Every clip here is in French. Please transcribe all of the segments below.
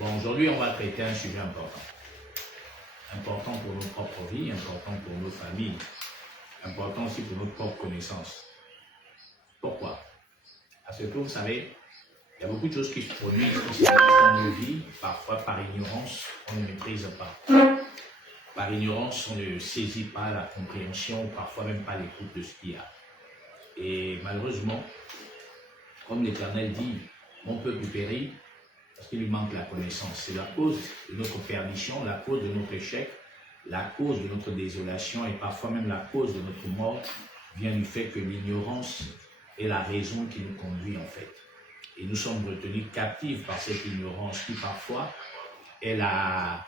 Bon, aujourd'hui, on va traiter un sujet important. Important pour notre propre vie, important pour nos familles, important aussi pour notre propre connaissance. Pourquoi? Parce que vous savez, il y a beaucoup de choses qui se produisent, qui se passent dans nos vies, parfois par ignorance, on ne maîtrise pas. Par ignorance, on ne saisit pas la compréhension, parfois même pas l'écoute de ce qu'il y a. Et malheureusement, comme l'Éternel dit, mon peuple périt parce qu'il lui manque la connaissance. C'est la cause de notre perdition, la cause de notre échec, la cause de notre désolation et parfois même la cause de notre mort vient du fait que l'ignorance est la raison qui nous conduit en fait. Et nous sommes retenus captifs par cette ignorance qui parfois est la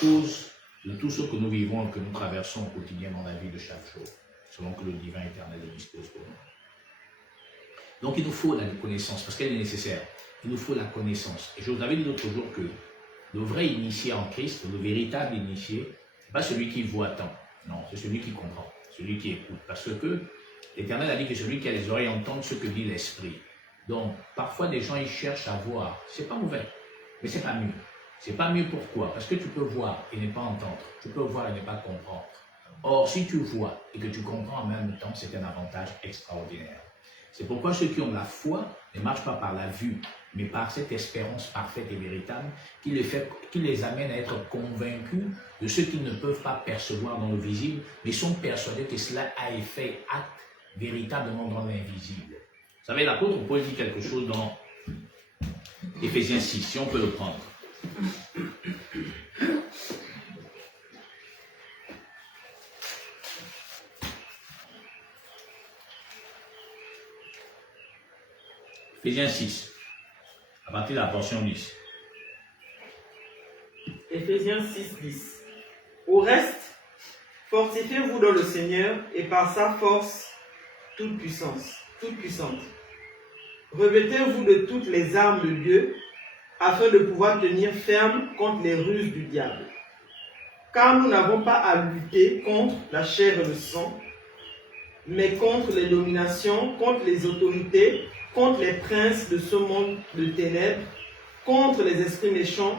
cause de tout ce que nous vivons et que nous traversons au quotidien dans la vie de chaque jour, selon que le divin éternel le dispose pour nous. Donc il nous faut la connaissance, parce qu'elle est nécessaire. Il nous faut la connaissance. Et je vous avais dit l'autre jour que le vrai initié en Christ, le véritable initié, ce n'est pas celui qui voit tant. Non, c'est celui qui comprend, celui qui écoute. Parce que l'Éternel a dit que celui qui a les oreilles entende ce que dit l'Esprit. Donc, parfois, des gens, ils cherchent à voir. C'est pas mauvais, mais c'est pas mieux. C'est pas mieux pourquoi? Parce que tu peux voir et ne pas entendre. Tu peux voir et ne pas comprendre. Or, si tu vois et que tu comprends en même temps, c'est un avantage extraordinaire. C'est pourquoi ceux qui ont la foi ne marchent pas par la vue, mais par cette espérance parfaite et véritable qui les amène à être convaincus de ce qu'ils ne peuvent pas percevoir dans le visible, mais sont persuadés que cela a effet, acte véritablement dans l'invisible. Vous savez, l'apôtre Paul dit quelque chose dans Éphésiens 6, si on peut le prendre. Éphésiens 6, à partir de la portion 10. Éphésiens 6, 10. Au reste, fortifiez-vous dans le Seigneur et par sa force toute puissante. Revêtez-vous de toutes les armes de Dieu afin de pouvoir tenir ferme contre les ruses du diable. Car nous n'avons pas à lutter contre la chair et le sang, mais contre les dominations, contre les autorités, contre les princes de ce monde de ténèbres, contre les esprits méchants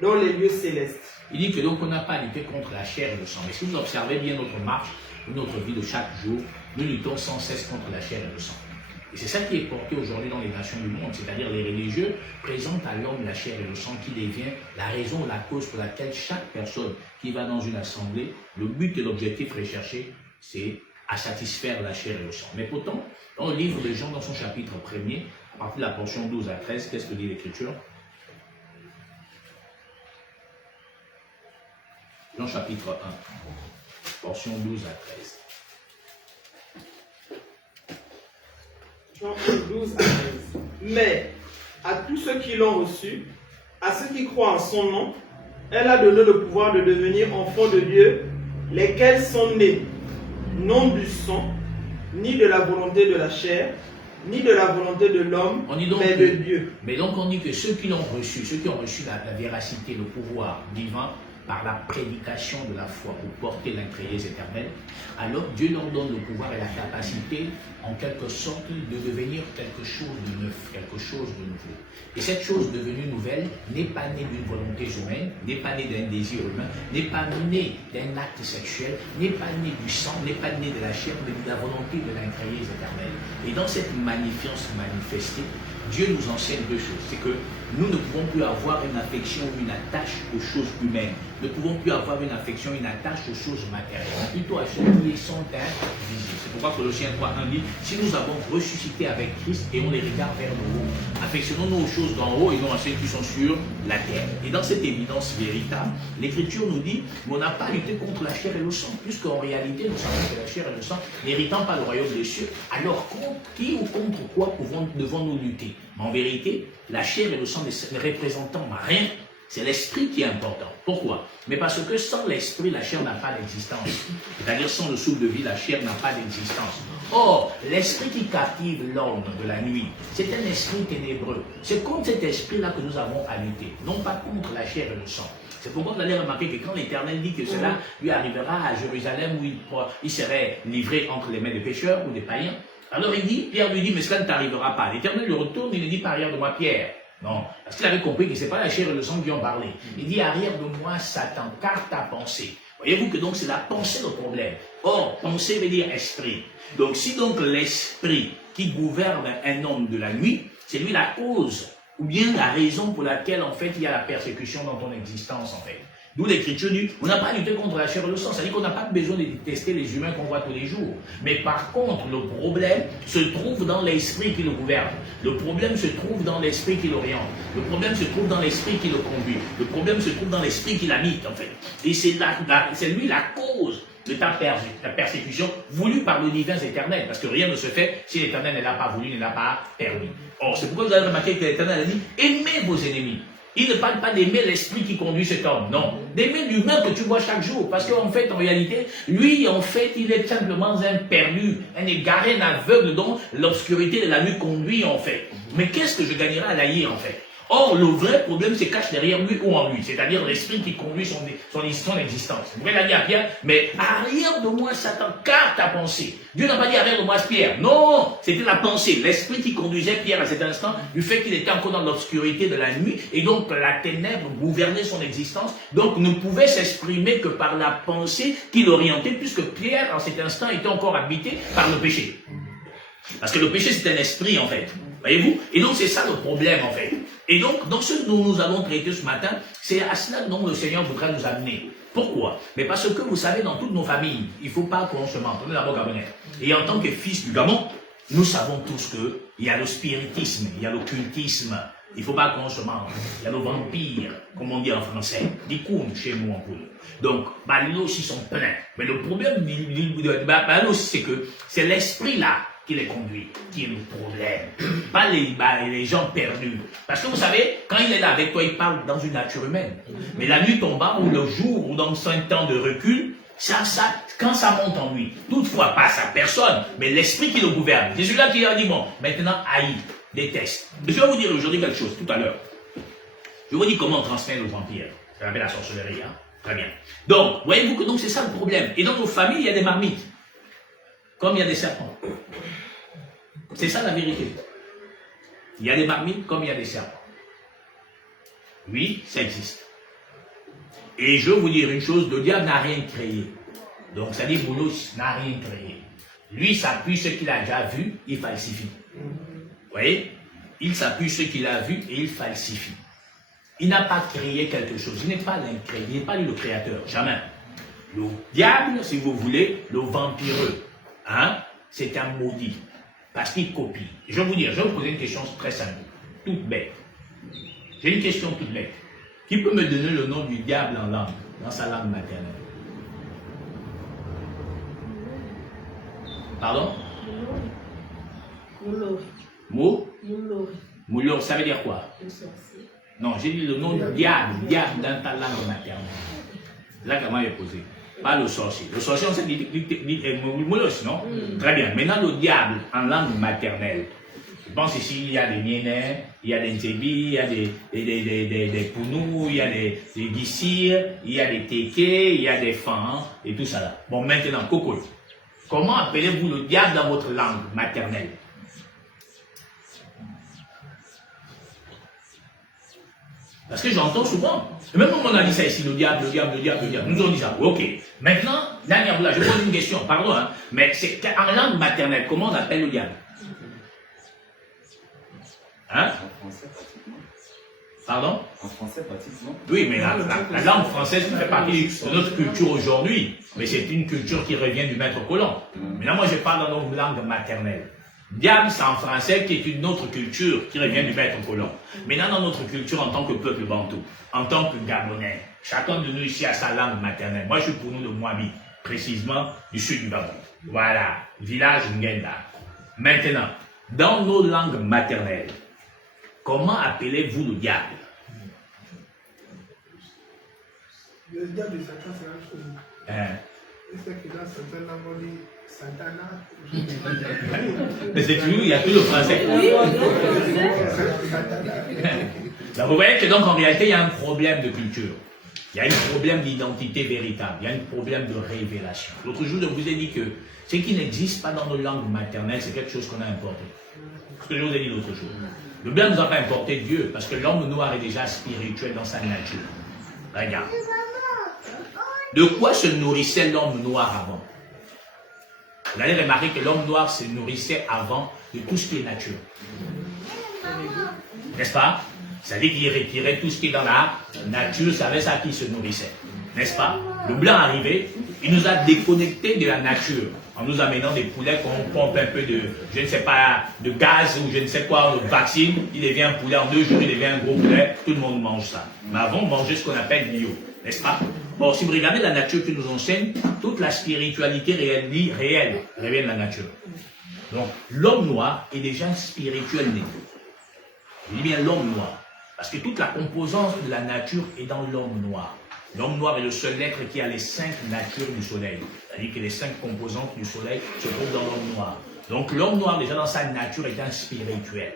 dans les lieux célestes. Il dit que donc on n'a pas à lutter contre la chair et le sang. Mais si vous observez bien notre marche, notre vie de chaque jour, nous luttons sans cesse contre la chair et le sang. Et c'est ça qui est porté aujourd'hui dans les nations du monde, c'est-à-dire les religieux présentent à l'homme la chair et le sang qui devient la raison, la cause pour laquelle chaque personne qui va dans une assemblée, le but et l'objectif recherché, c'est à satisfaire la chair et le sang. Mais pourtant, dans le livre de Jean, dans son chapitre 1er, à partir de la portion 12 à 13, qu'est-ce que dit l'Écriture? Jean chapitre 1, portion 12 à 13. Jean 12 à 13. Mais à tous ceux qui l'ont reçu, à ceux qui croient en son nom, elle a donné le pouvoir de devenir enfants de Dieu, lesquels sont nés, non du sang, ni de la volonté de la chair, ni de la volonté de l'homme, mais de Dieu. Mais donc on dit que ceux qui l'ont reçu, ceux qui ont reçu la véracité, le pouvoir divin, par la prédication de la foi pour porter l'impréieuse éternelle, alors Dieu leur donne le pouvoir et la capacité, en quelque sorte, de devenir quelque chose de neuf, quelque chose de nouveau. Et cette chose devenue nouvelle n'est pas née d'une volonté humaine, n'est pas née d'un désir humain, n'est pas née d'un acte sexuel, n'est pas née du sang, n'est pas née de la chair, mais de la volonté de l'impréieuse éternelle. Et dans cette magnifiance manifestée, Dieu nous enseigne deux choses. C'est que nous ne pouvons plus avoir une affection ou une attache aux choses humaines. Nous ne pouvons plus avoir une affection, une attache aux choses matérielles. Plutôt à ceux qui sont invisibles. C'est pourquoi Colossiens 3:1 dit, si nous avons ressuscité avec Christ et on les regarde vers le haut, affectionnons-nous aux choses d'en haut et non à celles qui sont sur la terre. Et dans cette évidence véritable, l'Écriture nous dit, mais on n'a pas lutté contre la chair et le sang, puisqu'en réalité, nous savons que la chair et le sang n'héritant pas le royaume des cieux. Alors, contre qui ou contre quoi devons-nous lutter? Mais en vérité, la chair et le sang ne représentant rien, c'est l'esprit qui est important. Pourquoi? Mais parce que sans l'esprit, la chair n'a pas d'existence. C'est-à-dire sans le souffle de vie, la chair n'a pas d'existence. Or, l'esprit qui captive l'homme de la nuit, c'est un esprit ténébreux. C'est contre cet esprit-là que nous avons à lutter. Non pas contre la chair et le sang. C'est pourquoi vous allez remarquer que quand l'Éternel dit que cela lui arrivera à Jérusalem où il serait livré entre les mains des pécheurs ou des païens, alors Pierre lui dit, mais cela ne t'arrivera pas. L'Éternel lui retourne, il ne dit pas arrière de moi Pierre. Non, parce qu'il avait compris que ce n'est pas la chair et le sang qui ont parlé. Il dit arrière de moi Satan, car ta pensée. Voyez-vous que donc c'est la pensée le problème. Or, pensée veut dire esprit. Donc si donc l'esprit qui gouverne un homme de la nuit, c'est lui la cause, ou bien la raison pour laquelle en fait il y a la persécution dans ton existence en fait. D'où l'Écriture dit, on n'a pas lutté contre la chair et le sang, c'est-à-dire qu'on n'a pas besoin de détester les humains qu'on voit tous les jours. Mais par contre, le problème se trouve dans l'esprit qui le gouverne. Le problème se trouve dans l'esprit qui l'oriente. Le problème se trouve dans l'esprit qui le conduit. Le problème se trouve dans l'esprit qui l'habite, en fait. Et c'est lui la cause de ta persécution voulue par le divin éternel. Parce que rien ne se fait si l'Éternel ne l'a pas voulu, ne l'a pas permis. Or, c'est pourquoi vous avez remarqué que l'Éternel a dit, aimez vos ennemis. Il ne parle pas d'aimer l'esprit qui conduit cet homme, non. D'aimer l'humain que tu vois chaque jour. Parce qu'en fait, en réalité, lui, en fait, il est simplement un perdu, un égaré, un aveugle dont l'obscurité de la nuit conduit, en fait. Mais qu'est-ce que je gagnerai à l'haïr, en fait? Or, le vrai problème se cache derrière lui ou en lui, c'est-à-dire l'esprit qui conduit son existence. Vous pouvez la dire à Pierre, mais arrière de moi, Satan, car ta pensée. Dieu n'a pas dit arrière de moi, Pierre. Non, c'était la pensée, l'esprit qui conduisait Pierre à cet instant, du fait qu'il était encore dans l'obscurité de la nuit, et donc la ténèbre gouvernait son existence, donc ne pouvait s'exprimer que par la pensée qui l'orientait, puisque Pierre, en cet instant, était encore habité par le péché. Parce que le péché, c'est un esprit, en fait. Voyez-vous? Et donc, c'est ça le problème, en fait. Et donc, dans ce dont nous allons traiter ce matin, c'est à cela dont le Seigneur voudrait nous amener. Pourquoi? Mais parce que, vous savez, dans toutes nos familles, il ne faut pas qu'on se mente. On est d'abord Gabonais. Et en tant que fils du Gabon, nous savons tous qu'il y a le spiritisme, il y a l'occultisme. Il ne faut pas qu'on se mente. Il y a le vampire, comme on dit en français. Des counes chez nous en Poule. Donc, les aussi sont pleins. Mais le problème, c'est que c'est l'esprit là qui les conduit, qui est le problème. Pas les gens perdus. Parce que vous savez, quand il est là avec toi, il parle dans une nature humaine. Mais la nuit tombant, ou le jour, ou dans 5 ans de recul, quand ça monte en lui, toutefois pas sa personne, mais l'esprit qui le gouverne. C'est celui-là qui a dit, bon, maintenant, haï, déteste. Je vais vous dire aujourd'hui quelque chose, tout à l'heure. Je vous dis comment on transmet le vampire. Ça s'appelle la sorcellerie, hein. Très bien. Donc, voyez-vous que c'est ça le problème. Et dans nos familles, il y a des marmites. Comme il y a des serpents. C'est ça la vérité. Il y a des marmites comme il y a des serpents. Oui, ça existe. Et je vais vous dire une chose, le diable n'a rien créé. Donc, ça dit, Boulos n'a rien créé. Lui s'appuie sur ce qu'il a déjà vu, il falsifie. Vous voyez? Il s'appuie sur ce qu'il a vu et il falsifie. Il n'a pas créé quelque chose. Il n'est pas l'incréé, il n'est pas lui le créateur. Jamais. Le diable, si vous voulez, le vampireux, hein, c'est un maudit. Parce qu'il copie. Je vais vous dire, je vais vous poser une question très simple, toute bête. J'ai une question toute bête. Qui peut me donner le nom du diable en langue, dans sa langue maternelle? Pardon? Moulori. Moulori. Moulori, ça veut dire quoi? Non, j'ai dit le nom du diable dans ta langue maternelle. Là, comment il est posé? Pas le sorcier. Le sorcier, on sait dit Moulos, non? Très bien. Maintenant, le diable en langue maternelle. Je pense ici, il y a des Mienais, il y a des Ntébi, il y a des Pounous, il y a des Guissirs, il y a des Téké, il y a des Fans, et tout ça là. Bon, maintenant, Coco, comment appelez-vous le diable dans votre langue maternelle? Parce que j'entends souvent, et même on a dit ça ici, le diable, nous on dit ça, ok. Maintenant, dernière là, je pose une question, pardon, hein, mais c'est en langue maternelle, comment on appelle le diable? Hein? En français, pratiquement. Pardon? En français, pratiquement. Oui, mais la langue française fait partie de notre culture aujourd'hui, mais c'est une culture qui revient du maître colon. Maintenant, moi je parle dans notre langue maternelle. Diable, c'est en français qui est une autre culture qui revient du maître colon. Maintenant, dans notre culture en tant que peuple bantou, en tant que Gabonais, chacun de nous ici a sa langue maternelle. Moi, je suis pour nous de Mouabi, précisément du sud du Gabon. Voilà, village Ngenda. Maintenant, dans nos langues maternelles, comment appelez-vous le diable? Le diable de Satan, c'est la même chose. C'est que dans certaines langues, on dit Satana. Mais c'est toujours, il y a tout le français. Donc, vous voyez que donc en réalité, il y a un problème de culture. Il y a un problème d'identité véritable, il y a un problème de révélation. L'autre jour, je vous ai dit que ce qui n'existe pas dans nos langues maternelles, c'est quelque chose qu'on a importé. Ce que je vous ai dit l'autre jour. Le blanc ne nous a pas importé Dieu, parce que l'homme noir est déjà spirituel dans sa nature. Regarde. De quoi se nourrissait l'homme noir avant? Vous allez remarquer que l'homme noir se nourrissait avant de tout ce qui est nature. N'est-ce pas? C'est-à-dire qu'il retirait tout ce qui est dans la nature, c'est avec ça qu'il se nourrissait. N'est-ce pas? Le blanc arrivé, il nous a déconnectés de la nature, en nous amenant des poulets qu'on pompe un peu de, je ne sais pas, de gaz ou je ne sais quoi, on le vaccine, il devient un poulet, en 2 jours il devient un gros poulet, tout le monde mange ça. Mais avant, on mangeait ce qu'on appelle bio, n'est-ce pas? Bon, si vous regardez la nature qui nous enseigne, toute la spiritualité réelle revient de la nature. Donc, l'homme noir est déjà spirituel né. Je dis bien l'homme noir. Parce que toute la composance de la nature est dans l'homme noir. L'homme noir est le seul être qui a les 5 natures du soleil. C'est-à-dire que les 5 composantes du soleil se trouvent dans l'homme noir. Donc l'homme noir, déjà dans sa nature, est un spirituel.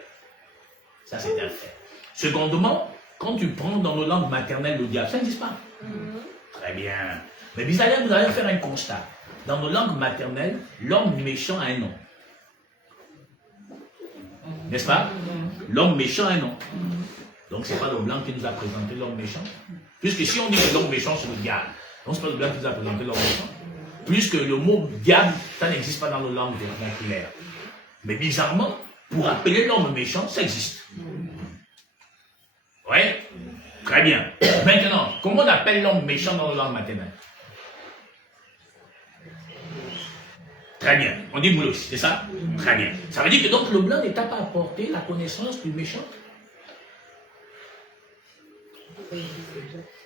Ça, c'est un fait. Secondement, quand tu prends dans nos langues maternelles le diable, ça n'existe pas. Très bien. Mais vous allez faire un constat. Dans nos langues maternelles, l'homme méchant a un nom. N'est-ce pas? L'homme méchant a un nom. Donc, ce n'est pas le blanc qui nous a présenté l'homme méchant. Puisque si on dit que l'homme méchant, c'est le diable. Donc, ce n'est pas le blanc qui nous a présenté l'homme méchant. Puisque le mot diable, ça n'existe pas dans nos langues vernaculaires. Mais bizarrement, pour appeler l'homme méchant, ça existe. Oui? Très bien. Maintenant, comment on appelle l'homme méchant dans nos langues maternelles? Très bien. On dit moulous, c'est ça? Très bien. Ça veut dire que donc le blanc n'est pas apporté la connaissance du méchant.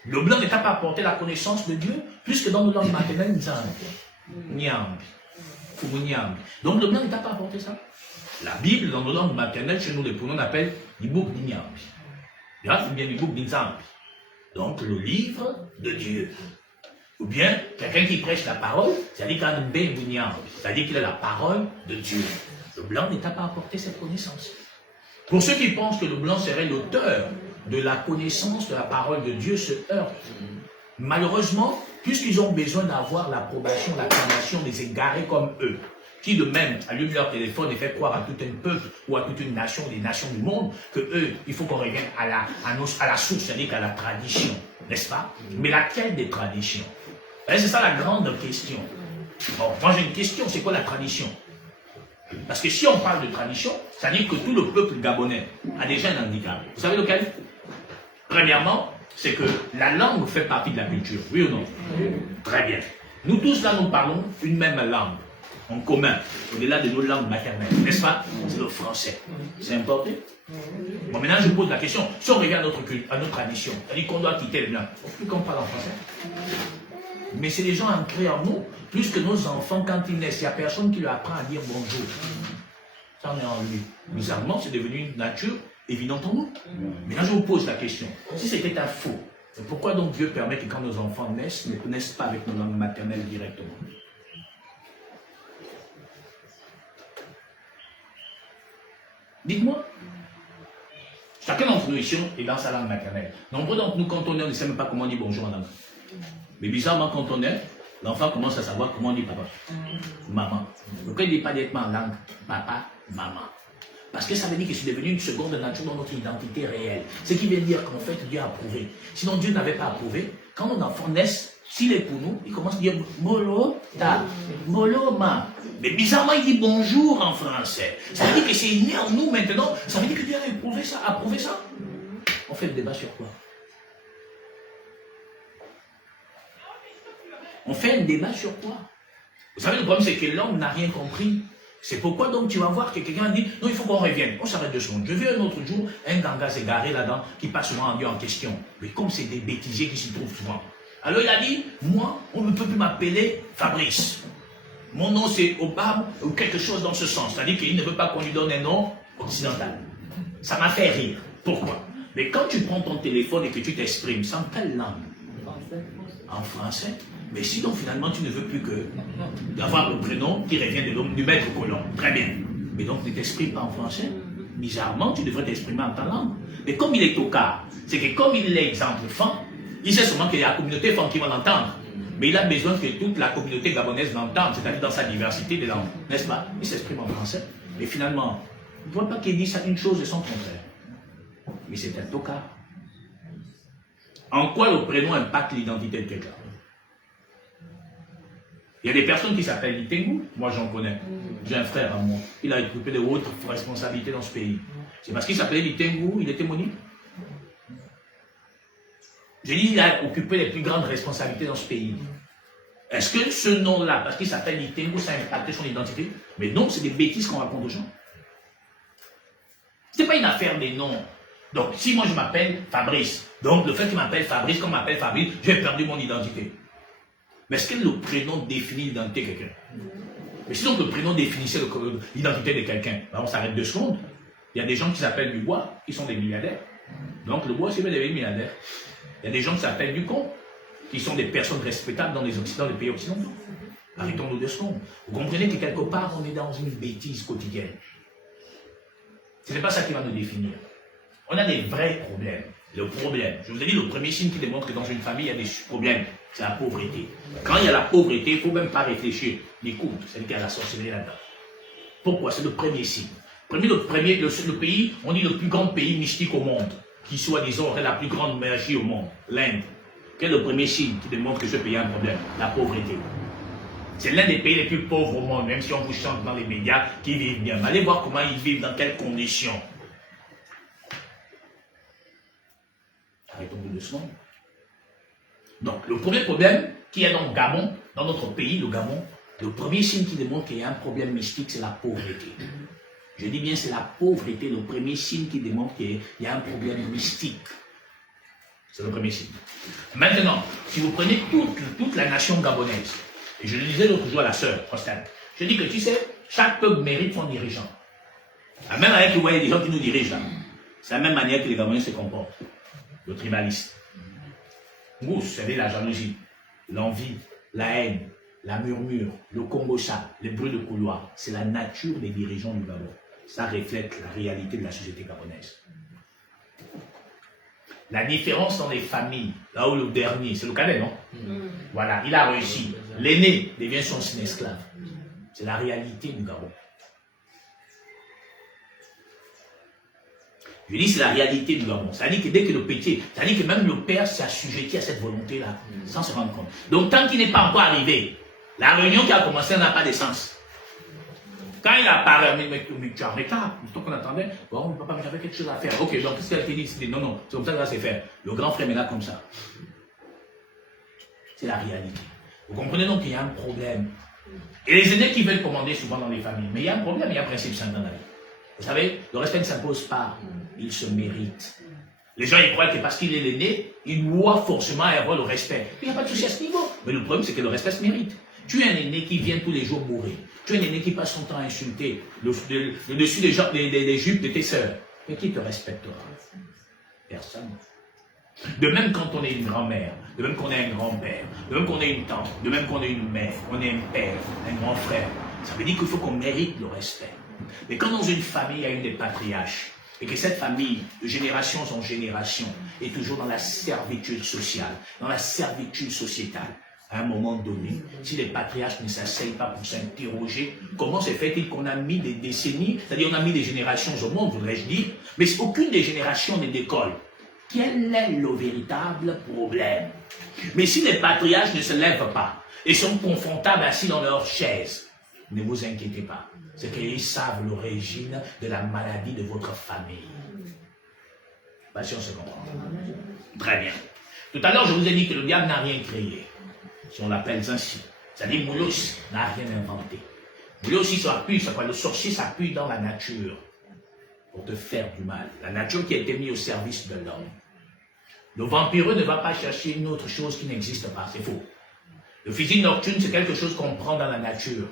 Le blanc n'est pas apporté la connaissance de Dieu, puisque dans nos langues maternelles, Nyambi. Donc le blanc n'est pas apporté ça. La Bible, dans nos langues maternelles, chez nous les pronoms, on appelle Ibouk Nyambi. Là, c'est bien Ibouk Nyambi. Donc le livre de Dieu. Ou bien, quelqu'un qui prêche la parole, c'est-à-dire qu'il a la parole de Dieu. Le blanc n'est pas apporté cette connaissance. Pour ceux qui pensent que le blanc serait l'auteur de la connaissance de la parole de Dieu, se heurtent. Malheureusement, puisqu'ils ont besoin d'avoir l'approbation, l'acclamation des égarés comme eux, qui de même allument leur téléphone et fait croire à tout un peuple ou à toute une nation, des nations du monde, que eux, il faut qu'on revienne à la source, c'est-à-dire à la tradition, n'est-ce pas? Mais laquelle des traditions? C'est ça la grande question. Bon, moi j'ai une question, c'est quoi la tradition? Parce que si on parle de tradition, ça veut dire que tout le peuple gabonais a déjà un handicap. Vous savez lequel? Premièrement, c'est que la langue fait partie de la culture, oui ou non? Très bien. Nous tous là, nous parlons une même langue, en commun, au-delà de nos langues maternelles, n'est-ce pas? C'est le français. C'est importé? Bon, maintenant je pose la question, si on revient à notre tradition, c'est-à-dire qu'on doit quitter le blanc, plus qu'on parle en français. Mais c'est des gens ancrés en nous, plus que nos enfants, quand ils naissent, il n'y a personne qui leur apprend à dire bonjour. Ça, on est en lui. Bizarrement, c'est devenu une nature évidente en nous. Mais là, je vous pose la question. Si c'était un faux, pourquoi donc Dieu permet que quand nos enfants naissent, ils ne naissent pas avec nos langues maternelles directement? Dites-moi. Chacun d'entre nous ici est dans sa langue maternelle. Nombreux d'entre nous, quand on est, on ne sait même pas comment on dit bonjour en langue. Mais bizarrement, quand on est, l'enfant commence à savoir comment on dit papa, maman. Pourquoi il ne dit pas directement en langue papa, maman? Parce que ça veut dire que c'est devenu une seconde nature dans notre identité réelle. Ce qui veut dire qu'en fait, Dieu a approuvé. Sinon, Dieu n'avait pas approuvé. Quand nos enfants naissent, s'il est pour nous, il commence à dire Molo, ta, Molo, ma. Mais bizarrement, il dit bonjour en français. Ça veut dire que c'est né en nous maintenant. Ça veut dire que Dieu a approuvé ça. On fait le débat sur quoi? On fait un débat sur quoi? Vous savez, le problème, c'est que l'homme n'a rien compris. C'est pourquoi donc tu vas voir que quelqu'un dit, non, il faut qu'on revienne. On s'arrête 2 secondes. Je vais un autre jour, un ganga s'est garé là-dedans, qui passe souvent en Dieu en question. Mais comme c'est des bêtisiers qui s'y trouvent souvent. Alors il a dit, moi, on ne peut plus m'appeler Fabrice. Mon nom c'est Obama, ou quelque chose dans ce sens. C'est-à-dire qu'il ne veut pas qu'on lui donne un nom occidental. Ça m'a fait rire. Pourquoi? Mais quand tu prends ton téléphone et que tu t'exprimes, c'est en quelle langue? En français. Mais sinon, finalement, tu ne veux plus que d'avoir le prénom qui revient de l'homme du maître colon. Très bien. Mais donc, tu ne t'exprimes pas en français. Bizarrement, tu devrais t'exprimer en ta langue. Mais comme il est au cas, c'est que comme il est exemple fan, Il sait seulement que la communauté femme qui va l'entendre. Mais il a besoin que toute la communauté gabonaise l'entende, c'est-à-dire dans sa diversité des langues. N'est-ce pas? Il s'exprime en français. Et finalement, on ne voit pas qu'il dit ça une chose et son contraire. Mais c'est un tocard. En quoi le prénom impacte l'identité de quelqu'un? Il y a des personnes qui s'appellent Litengu, moi j'en connais. J'ai un frère à moi, il a occupé de hautes responsabilités dans ce pays. C'est parce qu'il s'appelait Litengu, il était monique. J'ai dit, il a occupé les plus grandes responsabilités dans ce pays. Est-ce que ce nom-là, parce qu'il s'appelle Litengu, ça a impacté son identité? Mais non, c'est des bêtises qu'on raconte aux gens. Ce n'est pas une affaire des noms. Donc, si moi je m'appelle Fabrice, donc le fait qu'il m'appelle Fabrice, comme m'appelle Fabrice, j'ai perdu mon identité. Mais est-ce que le prénom définit l'identité de quelqu'un? Mais si donc le prénom définissait l'identité de quelqu'un, ben on s'arrête 2 secondes. Il y a des gens qui s'appellent Dubois, qui sont des milliardaires. Donc le bois, c'est bien des milliardaires. Il y a des gens qui s'appellent Ducon, qui sont des personnes respectables dans les pays occidentaux. Arrêtons-nous 2 secondes. Vous comprenez que quelque part, on est dans une bêtise quotidienne. Ce n'est pas ça qui va nous définir. On a des vrais problèmes. Le problème, je vous ai dit, le premier signe qui démontre que dans une famille, il y a des problèmes, c'est la pauvreté. Quand il y a la pauvreté, il ne faut même pas réfléchir. L'écoute, c'est-à-dire qu'il y a la sorcellerie là-dedans. Pourquoi? C'est le premier signe. Le pays, on dit le plus grand pays mystique au monde, qui soi-disant aurait la plus grande magie au monde, l'Inde. Quel est le premier signe qui démontre que ce pays a un problème? La pauvreté. C'est l'un des pays les plus pauvres au monde, même si on vous chante dans les médias qu'ils vivent bien. Allez voir comment ils vivent, dans quelles conditions. Arrêtons-nous 2 secondes. Donc, le premier problème qu'il y a dans le Gabon, dans notre pays, le Gabon, le premier signe qui démontre qu'il y a un problème mystique, c'est la pauvreté. Je dis bien, c'est la pauvreté, le premier signe qui démontre qu'il y a un problème mystique. C'est le premier signe. Maintenant, si vous prenez toute la nation gabonaise, et je le disais l'autre jour à la sœur, Prostate, je dis que tu sais, chaque peuple mérite son dirigeant. La même manière que vous voyez des gens qui nous dirigent là, c'est la même manière que les Gabonais se comportent. Le tribalisme. Vous savez, la jalousie, l'envie, la haine, la murmure, le combocha, les bruits de couloir, c'est la nature des dirigeants du Gabon. Ça reflète la réalité de la société gabonaise. La différence dans les familles, là où le dernier, c'est le cadet, non? Voilà, il a réussi. L'aîné devient son esclave. C'est la réalité du Gabon. Je dis c'est la réalité du Gabon. C'est-à-dire que dès que le petit, c'est-à-dire que même le père s'est assujetti à cette volonté-là, sans se rendre compte. Donc tant qu'il n'est pas encore arrivé, la réunion qui a commencé n'a pas de sens. Quand il apparaît, mais tu as retard, plutôt qu'on attendait, bon, papa, mais j'avais quelque chose à faire. Ok, donc qu'est-ce qu'elle te dit? Non, non, c'est comme ça que ça va se faire. Le grand frère est là comme ça. C'est la réalité. Vous comprenez donc qu'il y a un problème. Et les aînés qui veulent commander souvent dans les familles, mais il y a un problème, il y a un principe saint dans la vie. Vous savez, le respect ne s'impose pas, il se mérite. Les gens ils croient que parce qu'il est l'aîné, il doit forcément avoir le respect. Il n'y a pas de souci à ce niveau. Mais le problème, c'est que le respect se mérite. Tu es un aîné qui vient tous les jours mourir. Tu es un aîné qui passe son temps à insulter le dessus des jupes de tes sœurs. Mais qui te respectera? Personne. De même quand on est une grand-mère, de même qu'on est un grand-père, de même qu'on est une tante, de même qu'on est une mère, on est un père, un grand frère. Ça veut dire qu'il faut qu'on mérite le respect. Mais quand dans une famille, il y a une des patriarches, et que cette famille, de génération en génération, est toujours dans la servitude sociale, dans la servitude sociétale, à un moment donné, si les patriarches ne s'asseyent pas pour s'interroger, comment se fait-il qu'on a mis des décennies, c'est-à-dire on a mis des générations au monde, voudrais-je dire, mais aucune des générations ne décolle. Quel est le véritable problème? Mais si les patriarches ne se lèvent pas et sont confortables assis dans leur chaise, ne vous inquiétez pas, c'est qu'ils savent l'origine de la maladie de votre famille. Patience se comprend. Très bien. Tout à l'heure, je vous ai dit que le diable n'a rien créé, si on l'appelle ainsi. C'est-à-dire Moulos n'a rien inventé. Moulos, le sorcier s'appuie dans la nature pour te faire du mal. La nature qui a été mise au service de l'homme. Le vampireux ne va pas chercher une autre chose qui n'existe pas, c'est faux. Le physique nocturne, c'est quelque chose qu'on prend dans la nature.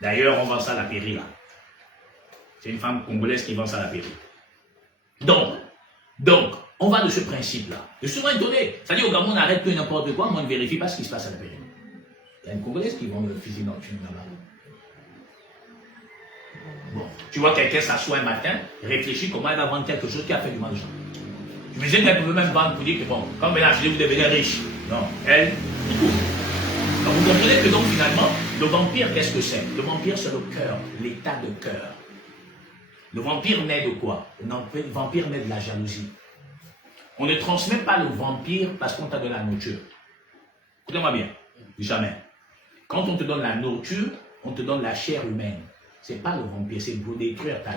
D'ailleurs, on vend ça à la pairie, là. C'est une femme congolaise qui vend ça à la pairie. Donc, on va de ce principe-là. Je suis souvent étonné. C'est-à-dire, au Gabon, on arrête tout et n'importe quoi, mais on ne vérifie pas ce qui se passe à la pairie. Il y a une congolaise qui vend le physique nocturne là-bas. Bon, tu vois quelqu'un s'assoit un matin, réfléchit comment elle va vendre quelque chose qui a fait du mal aux gens. Imaginez qu'elle pouvait même vendre pour dire que bon, comme maintenant vous devenez riche. Non, elle, tout. Donc vous comprenez que donc finalement, le vampire, qu'est-ce que c'est? Le vampire, c'est le cœur, l'état de cœur. Le vampire naît de quoi? Le vampire naît de la jalousie. On ne transmet pas le vampire parce qu'on t'a donné la nourriture. Écoutez-moi bien, jamais. Quand on te donne la nourriture, on te donne la chair humaine. Ce n'est pas le vampire, c'est pour détruire ta vie.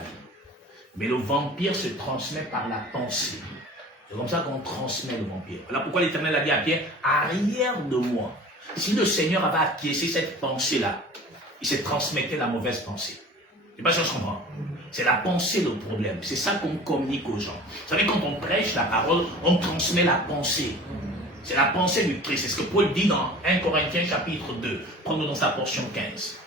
Mais le vampire se transmet par la pensée. C'est comme ça qu'on transmet le vampire. Voilà pourquoi l'Éternel a dit à Pierre, arrière de moi. Si le Seigneur avait acquiescé cette pensée-là, il se transmettait la mauvaise pensée. Je ne sais pas si on se comprend. C'est la pensée le problème. C'est ça qu'on communique aux gens. Vous savez, quand on prêche la parole, on transmet la pensée. C'est la pensée du Christ. C'est ce que Paul dit dans 1 Corinthiens chapitre 2. Prenons dans sa portion 15.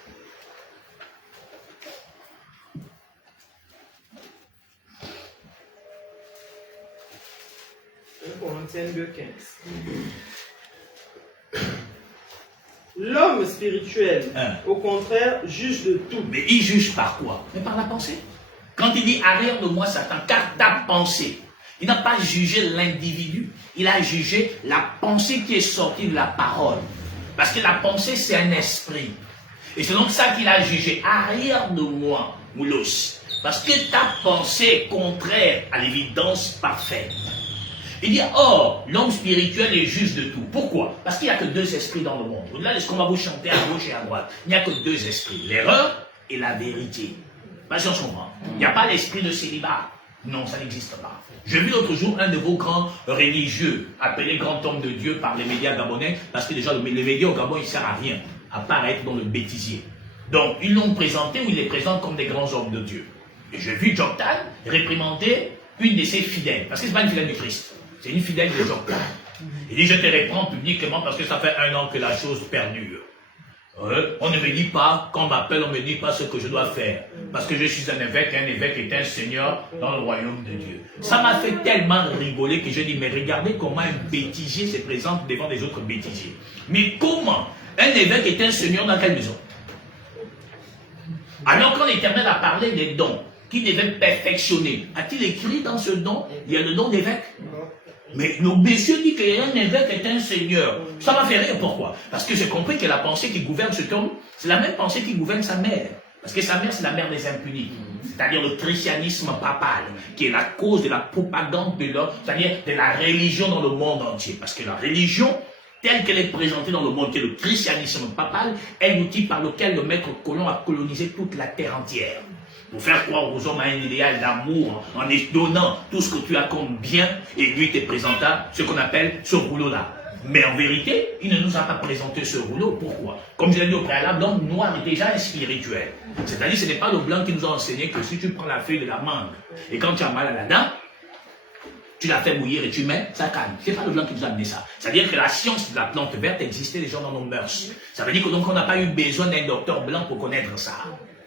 1 Corinthiens 2,15. L'homme spirituel, au contraire, juge de tout. Mais il juge par quoi? Mais par la pensée. Quand il dit arrière de moi Satan, car ta pensée, il n'a pas jugé l'individu, il a jugé la pensée qui est sortie de la parole. Parce que la pensée, c'est un esprit. Et c'est donc ça qu'il a jugé. Arrière de moi, Moulos. Parce que ta pensée est contraire à l'évidence parfaite. Il dit, or, l'homme spirituel est juge de tout. Pourquoi? Parce qu'il n'y a que deux esprits dans le monde. Au-delà de ce qu'on va vous chanter à gauche et à droite, il n'y a que deux esprits. L'erreur et la vérité. Pas si on se comprend. Il n'y a pas l'esprit de célibat. Non, ça n'existe pas. J'ai vu l'autre jour un de vos grands religieux, appelé grand homme de Dieu par les médias gabonais, parce que déjà, les médias au Gabon, ils ne servent à rien, à part être dans le bêtisier. Donc, ils l'ont présenté ou ils les présentent comme des grands hommes de Dieu. Et j'ai vu Joktan réprimander une de ses fidèles, parce que ce n'est pas une fidèle du Christ, c'est une fidèle de Joktan. Il dit, je te reprends publiquement parce que ça fait 1 an que la chose perdure. On ne me dit pas, quand on m'appelle, on ne me dit pas ce que je dois faire. Parce que je suis un évêque est un seigneur dans le royaume de Dieu. Ça m'a fait tellement rigoler que j'ai dit, mais regardez comment un bêtisier se présente devant des autres bêtisiers. Mais comment un évêque est un seigneur dans quelle maison? Alors quand l'Éternel a parlé des dons qu'il devait perfectionner, a-t-il écrit dans ce don, il y a le don d'évêque? Mais le monsieur dit qu'un évêque est un seigneur. Ça m'a fait rire, pourquoi? Parce que j'ai compris que la pensée qui gouverne cet homme, c'est la même pensée qui gouverne sa mère. Parce que sa mère, c'est la mère des impunis. C'est-à-dire le christianisme papal, qui est la cause de la propagande de l'homme, c'est-à-dire de la religion dans le monde entier. Parce que la religion, telle qu'elle est présentée dans le monde, qui est le christianisme papal, est l'outil par lequel le maître colon a colonisé toute la terre entière. Pour faire croire aux hommes à un idéal d'amour, en donnant tout ce que tu as comme bien, et lui te présenta ce qu'on appelle ce rouleau-là. Mais en vérité, il ne nous a pas présenté ce rouleau. Pourquoi? Comme je l'ai dit au préalable, l'homme noir est déjà un spirituel. C'est-à-dire, ce n'est pas le blanc qui nous a enseigné que si tu prends la feuille de la mangue, et quand tu as mal à la dent, tu la fais bouillir et tu mets, ça calme. Ce n'est pas le blanc qui nous a amené ça. C'est-à-dire que la science de la plante verte existait déjà dans nos mœurs. Ça veut dire que donc on n'a pas eu besoin d'un docteur blanc pour connaître ça.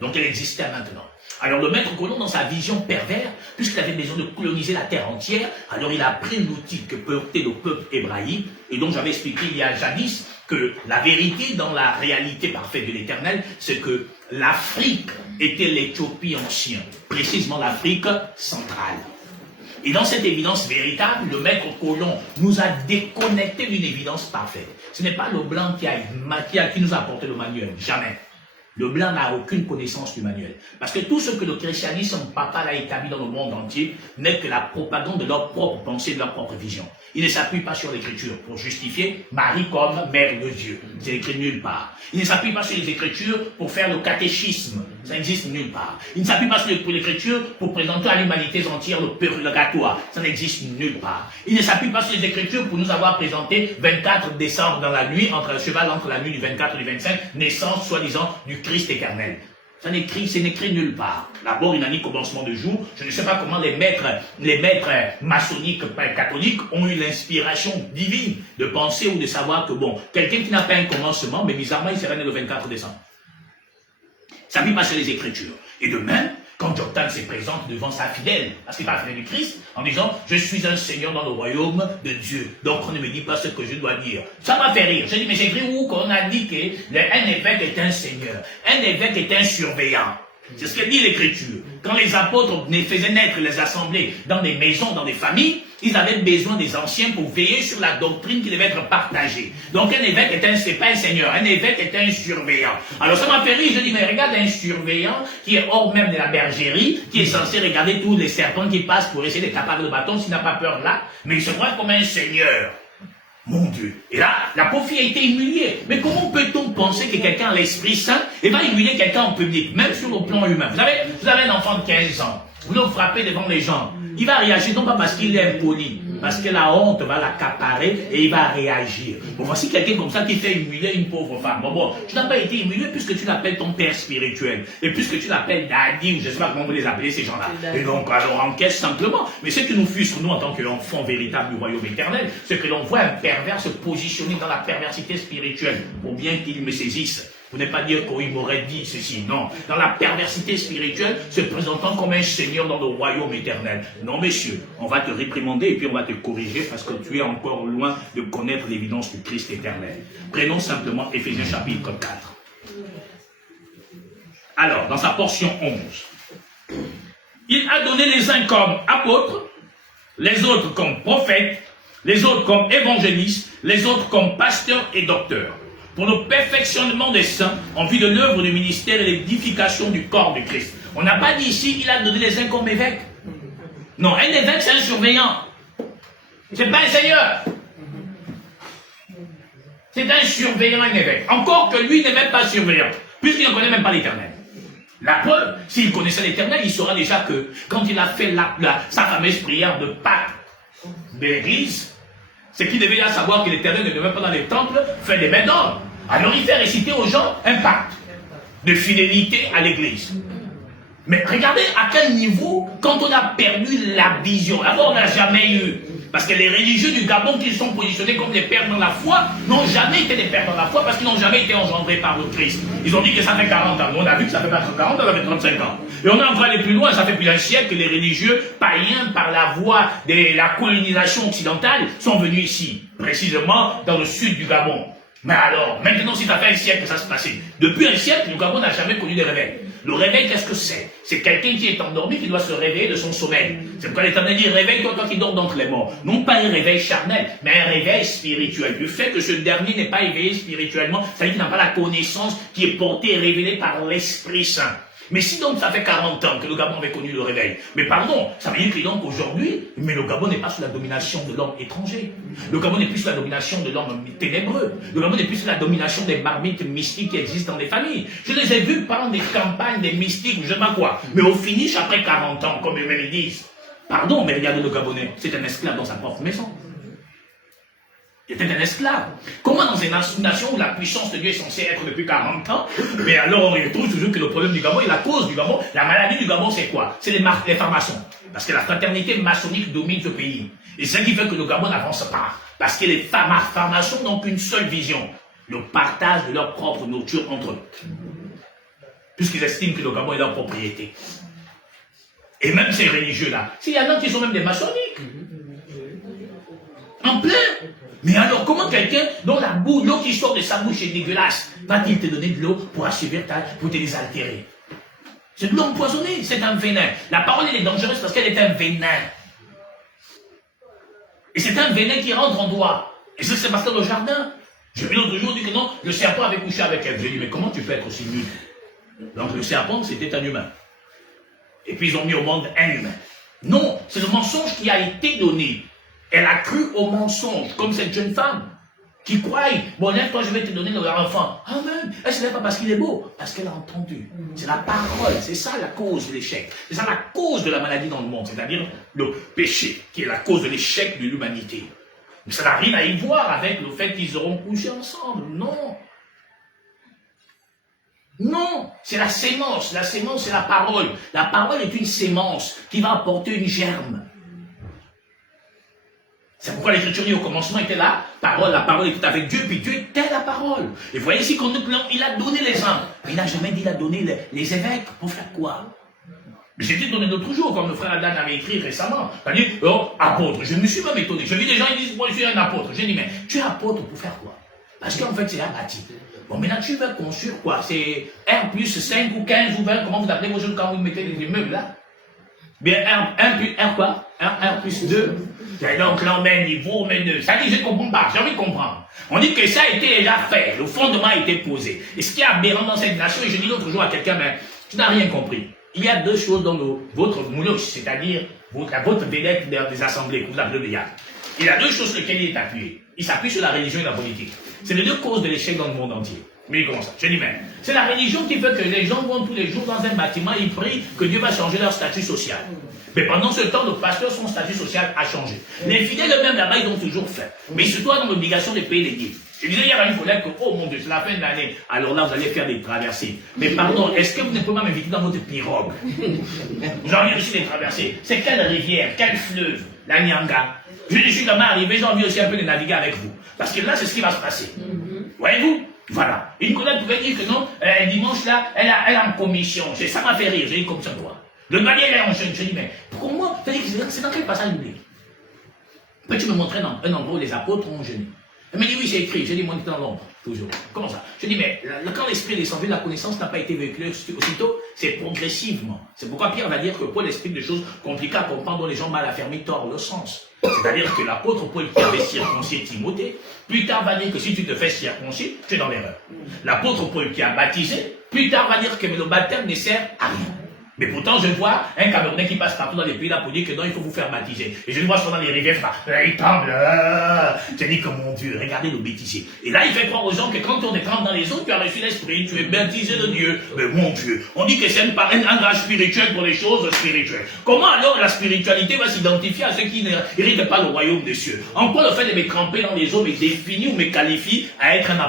Donc elle existait maintenant. Alors le maître colon, dans sa vision pervers, puisqu'il avait besoin de coloniser la terre entière, alors il a pris l'outil que portait le peuple hébraïque, et donc j'avais expliqué il y a jadis que la vérité dans la réalité parfaite de l'Éternel, c'est que l'Afrique était l'Éthiopie ancienne, précisément l'Afrique centrale. Et dans cette évidence véritable, le maître colon nous a déconnectés d'une évidence parfaite. Ce n'est pas le blanc qui nous a apporté le manuel, jamais. Le blanc n'a aucune connaissance du manuel. Parce que tout ce que le christianisme papal a établi dans le monde entier n'est que la propagande de leur propre pensée, de leur propre vision. Il ne s'appuie pas sur l'écriture pour justifier Marie comme mère de Dieu. C'est écrit nulle part. Il ne s'appuie pas sur les écritures pour faire le catéchisme. Ça n'existe nulle part. Il ne s'appuie pas sur l'écriture pour présenter à l'humanité entière le purgatoire. Ça n'existe nulle part. Il ne s'appuie pas sur les écritures pour nous avoir présenté 24 décembre dans la nuit, entre la nuit du 24 et du 25, naissance soi-disant du Christ éternel. C'est n'écrit nulle part. D'abord, il n'a ni commencement de jour. Je ne sais pas comment les maîtres maçonniques catholiques ont eu l'inspiration divine de penser ou de savoir que bon, quelqu'un qui n'a pas un commencement, mais bizarrement, il serait né le 24 décembre. Ça ne vit pas sur les Écritures. Et de même, quand Joktan se présente devant sa fidèle, parce qu'il n'est pas fidèle du Christ, en disant « Je suis un seigneur dans le royaume de Dieu, donc on ne me dit pas ce que je dois dire. » Ça m'a fait rire. J'ai dit « Mais j'ai écrit où qu'on a dit qu'un évêque est un seigneur, un évêque est un surveillant. » C'est ce que dit l'Écriture. Quand les apôtres faisaient naître les assemblées dans des maisons, dans des familles, ils avaient besoin des anciens pour veiller sur la doctrine qui devait être partagée. Donc un évêque c'est pas un seigneur, un évêque est un surveillant. Alors ça m'a fait rire, je dis, mais regarde un surveillant qui est hors même de la bergerie, qui est censé regarder tous les serpents qui passent pour essayer de taper le bâton s'il n'a pas peur là, mais il se voit comme un seigneur. Mon Dieu. Et là, la pauvre fille a été humiliée. Mais comment peut-on penser que quelqu'un a l'Esprit Saint et va humilier quelqu'un en public, même sur le plan humain? Vous avez un enfant de 15 ans, vous le frappez devant les gens. Il va réagir non pas parce qu'il est impoli, parce que la honte va l'accaparer et il va réagir. Bon, voici quelqu'un comme ça qui fait humilier une pauvre femme. Bon, tu n'as pas été humilié puisque tu l'appelles ton père spirituel. Et puisque tu l'appelles daddy, ou je ne sais pas comment vous les appelez ces gens-là. Et donc, alors, encaisse simplement. Mais ce que nous frustrons, nous, en tant qu'enfants véritables du royaume éternel, c'est que l'on voit un pervers se positionner dans la perversité spirituelle, pour bien qu'il me saisisse. Vous n'êtes pas dire qu'il m'aurait dit ceci, non. Dans la perversité spirituelle, se présentant comme un seigneur dans le royaume éternel. Non, messieurs, on va te réprimander et puis on va te corriger parce que tu es encore loin de connaître l'évidence du Christ éternel. Prenons simplement Éphésiens chapitre 4. Alors, dans sa portion 11, il a donné les uns comme apôtres, les autres comme prophètes, les autres comme évangélistes, les autres comme pasteurs et docteurs, pour le perfectionnement des saints, en vue de l'œuvre du ministère et l'édification du corps de Christ. On n'a pas dit ici qu'il a donné les uns comme évêques. Non, un évêque, c'est un surveillant. C'est pas un seigneur. C'est un surveillant, un évêque. Encore que lui n'est même pas surveillant, puisqu'il ne connaît même pas l'Éternel. La preuve, s'il connaissait l'Éternel, il saura déjà que quand il a fait sa fameuse prière de Pâques de l'Église, c'est qu'il devait déjà savoir que l'Éternel ne devait pas dans les temples faire des mains d'or. Alors il fait réciter aux gens un pacte de fidélité à l'Église. Mais regardez à quel niveau, quand on a perdu la vision, d'abord on n'a jamais eu. Parce que les religieux du Gabon qui sont positionnés comme des pères dans la foi, n'ont jamais été des pères dans la foi parce qu'ils n'ont jamais été engendrés par le Christ. Ils ont dit que ça fait 40 ans. Nous on a vu que ça fait pas 40 ans, ça fait 35 ans. Et on est encore allé plus loin, ça fait plus d'un siècle que les religieux païens, par la voie de la colonisation occidentale, sont venus ici, précisément dans le sud du Gabon. Mais alors, maintenant, si ça fait un siècle que ça se passait, depuis un siècle, le Gabon n'a jamais connu de réveil. Le réveil, qu'est-ce que c'est? C'est quelqu'un qui est endormi, qui doit se réveiller de son sommeil. C'est pourquoi l'Éternel dit, réveille-toi toi qui dors d'entre les morts. Non pas un réveil charnel, mais un réveil spirituel. Du fait que ce dernier n'est pas éveillé spirituellement, ça veut dire qu'il n'a pas la connaissance qui est portée et révélée par l'Esprit Saint. Mais si donc ça fait 40 ans que le Gabon avait connu le réveil, mais pardon, ça veut dire que donc aujourd'hui, mais le Gabon n'est pas sous la domination de l'homme étranger. Le Gabon n'est plus sous la domination de l'homme ténébreux. Le Gabon n'est plus sous la domination des marmites mystiques qui existent dans les familles. Je les ai vus pendant des campagnes, des mystiques, je ne sais pas quoi. Mais au finish, après 40 ans, comme eux-mêmes ils disent, pardon, mais regardez le Gabonais, c'est un esclave dans sa propre maison. Il était un esclave. Comment dans une nation où la puissance de Dieu est censée être depuis 40 ans, mais alors on retrouve toujours que le problème du Gabon et la cause du Gabon, la maladie du Gabon c'est quoi? C'est les pharmaçons. Parce que la fraternité maçonnique domine ce pays. Et c'est ce qui fait que le Gabon n'avance pas. Parce que les pharmaçons n'ont qu'une seule vision, le partage de leur propre nourriture entre eux. Puisqu'ils estiment que le Gabon est leur propriété. Et même ces religieux-là, s'il y en a qui sont même des maçonniques, en plein. Mais alors, comment quelqu'un dont l'eau qui sort de sa bouche est dégueulasse, va-t-il te donner de l'eau pour assouvir pour te désaltérer? C'est de l'eau empoisonnée, c'est un venin. La parole, elle est dangereuse parce qu'elle est un venin. Et c'est un venin qui rentre en toi. Et ça, c'est parce que dans le jardin, j'ai vu l'autre jour, dit que non, le serpent avait couché avec elle. J'ai dit, mais comment tu peux être aussi nul? Donc le serpent, c'était un humain. Et puis ils ont mis au monde un humain. Non, c'est le mensonge qui a été donné. Elle a cru au mensonge, comme cette jeune femme qui croyait, bon, lève-toi, je vais te donner leur enfant. Ah, même, elle ne se lève pas parce qu'il est beau, parce qu'elle a entendu. C'est la parole, c'est ça la cause de l'échec. C'est ça la cause de la maladie dans le monde, c'est-à-dire le péché, qui est la cause de l'échec de l'humanité. Mais ça n'a rien à y voir avec le fait qu'ils auront couché ensemble, non. Non, c'est la sémence c'est la parole. La parole est une sémence qui va apporter une germe. C'est pourquoi l'Écriture dit au commencement était la parole était avec Dieu, puis Dieu était la parole. Et vous voyez ici qu'on il a donné les uns, mais il n'a jamais dit il a donné les évêques pour faire quoi? J'ai dit donner l'autre jour, comme le frère Adam avait écrit récemment. Il a dit, oh, apôtre, je me suis même étonné. Je vis des gens qui disent, moi je suis un apôtre. J'ai dit, mais tu es apôtre pour faire quoi? Parce qu'en fait c'est un baptiste. Bon, maintenant, tu veux construire quoi? C'est R plus 5 ou 15 ou 20, comment vous appelez vos choses quand vous mettez les immeubles là? Bien, R quoi? R plus 2. Et donc là, on met niveau, on met 2. Ça dit, je ne comprends pas, j'ai envie de comprendre. On dit que ça a été déjà fait, le fondement a été posé. Et ce qui est aberrant dans cette nation, et je dis l'autre jour à quelqu'un, mais tu n'as rien compris. Il y a deux choses dans votre mouloche, c'est-à-dire votre vedette des assemblées, que vous appelez le YAC. Il y a deux choses sur lesquelles il est appuyé. Il s'appuie sur la religion et la politique. C'est les deux causes de l'échec dans le monde entier. Mais comment ça? Je dis même, c'est la religion qui fait que les gens vont tous les jours dans un bâtiment, ils prient que Dieu va changer leur statut social. Mais pendant ce temps, le pasteur, son statut social a changé. Les fidèles eux-mêmes là-bas, ils ont toujours fait. Mais ils se trouvent dans l'obligation de payer les guides. Je disais hier à une collègue que, oh mon Dieu, c'est la fin de l'année. Alors là, vous allez faire des traversées. Mais pardon, est-ce que vous ne pouvez pas m'inviter dans votre pirogue? J'en ai aussi des traversées. C'est quelle rivière, quel fleuve? La Nyanga. Je suis quand même arrivé, j'ai envie aussi un peu de naviguer avec vous. Parce que là, c'est ce qui va se passer. Voyez-vous? Voilà. Une collègue pouvait dire que non, dimanche là, elle a en commission. Ça m'a fait rire. J'ai dit comme ça quoi. Le mari, elle est en jeûne. Je dis, mais pour moi, c'est dans quel passage biblique? Peux-tu me montrer un endroit où les apôtres ont jeûné? Elle m'a dit, oui, c'est écrit. J'ai dit, moi, j'étais dans l'ombre, toujours. Comment ça? Je dis, mais quand l'esprit est descendu, la connaissance n'a pas été véhiculée aussitôt, c'est progressivement. C'est pourquoi Pierre va dire que Paul explique des choses compliquées à comprendre dont les gens mal affermis tordent le sens. C'est-à-dire que l'apôtre Paul qui avait circoncis Timothée, plus tard va dire que si tu te fais circoncis, tu es dans l'erreur. L'apôtre Paul qui a baptisé, plus tard va dire que le baptême ne sert à rien. Mais pourtant, je vois un Camerounais qui passe partout dans les pays là pour dire que non, il faut vous faire baptiser. Et je le vois sur dans les rivières, il tremble. Je dis que mon Dieu, regardez le bêtisier. Et là, il fait croire aux gens que quand on est trempe dans les eaux, tu as reçu l'esprit, tu es baptisé de Dieu. Mais mon Dieu, on dit que c'est un langage spirituel pour les choses spirituelles. Comment alors la spiritualité va s'identifier à ceux qui n'héritent pas le royaume des cieux? En quoi le fait de me tremper dans les eaux me définit ou me qualifie à être un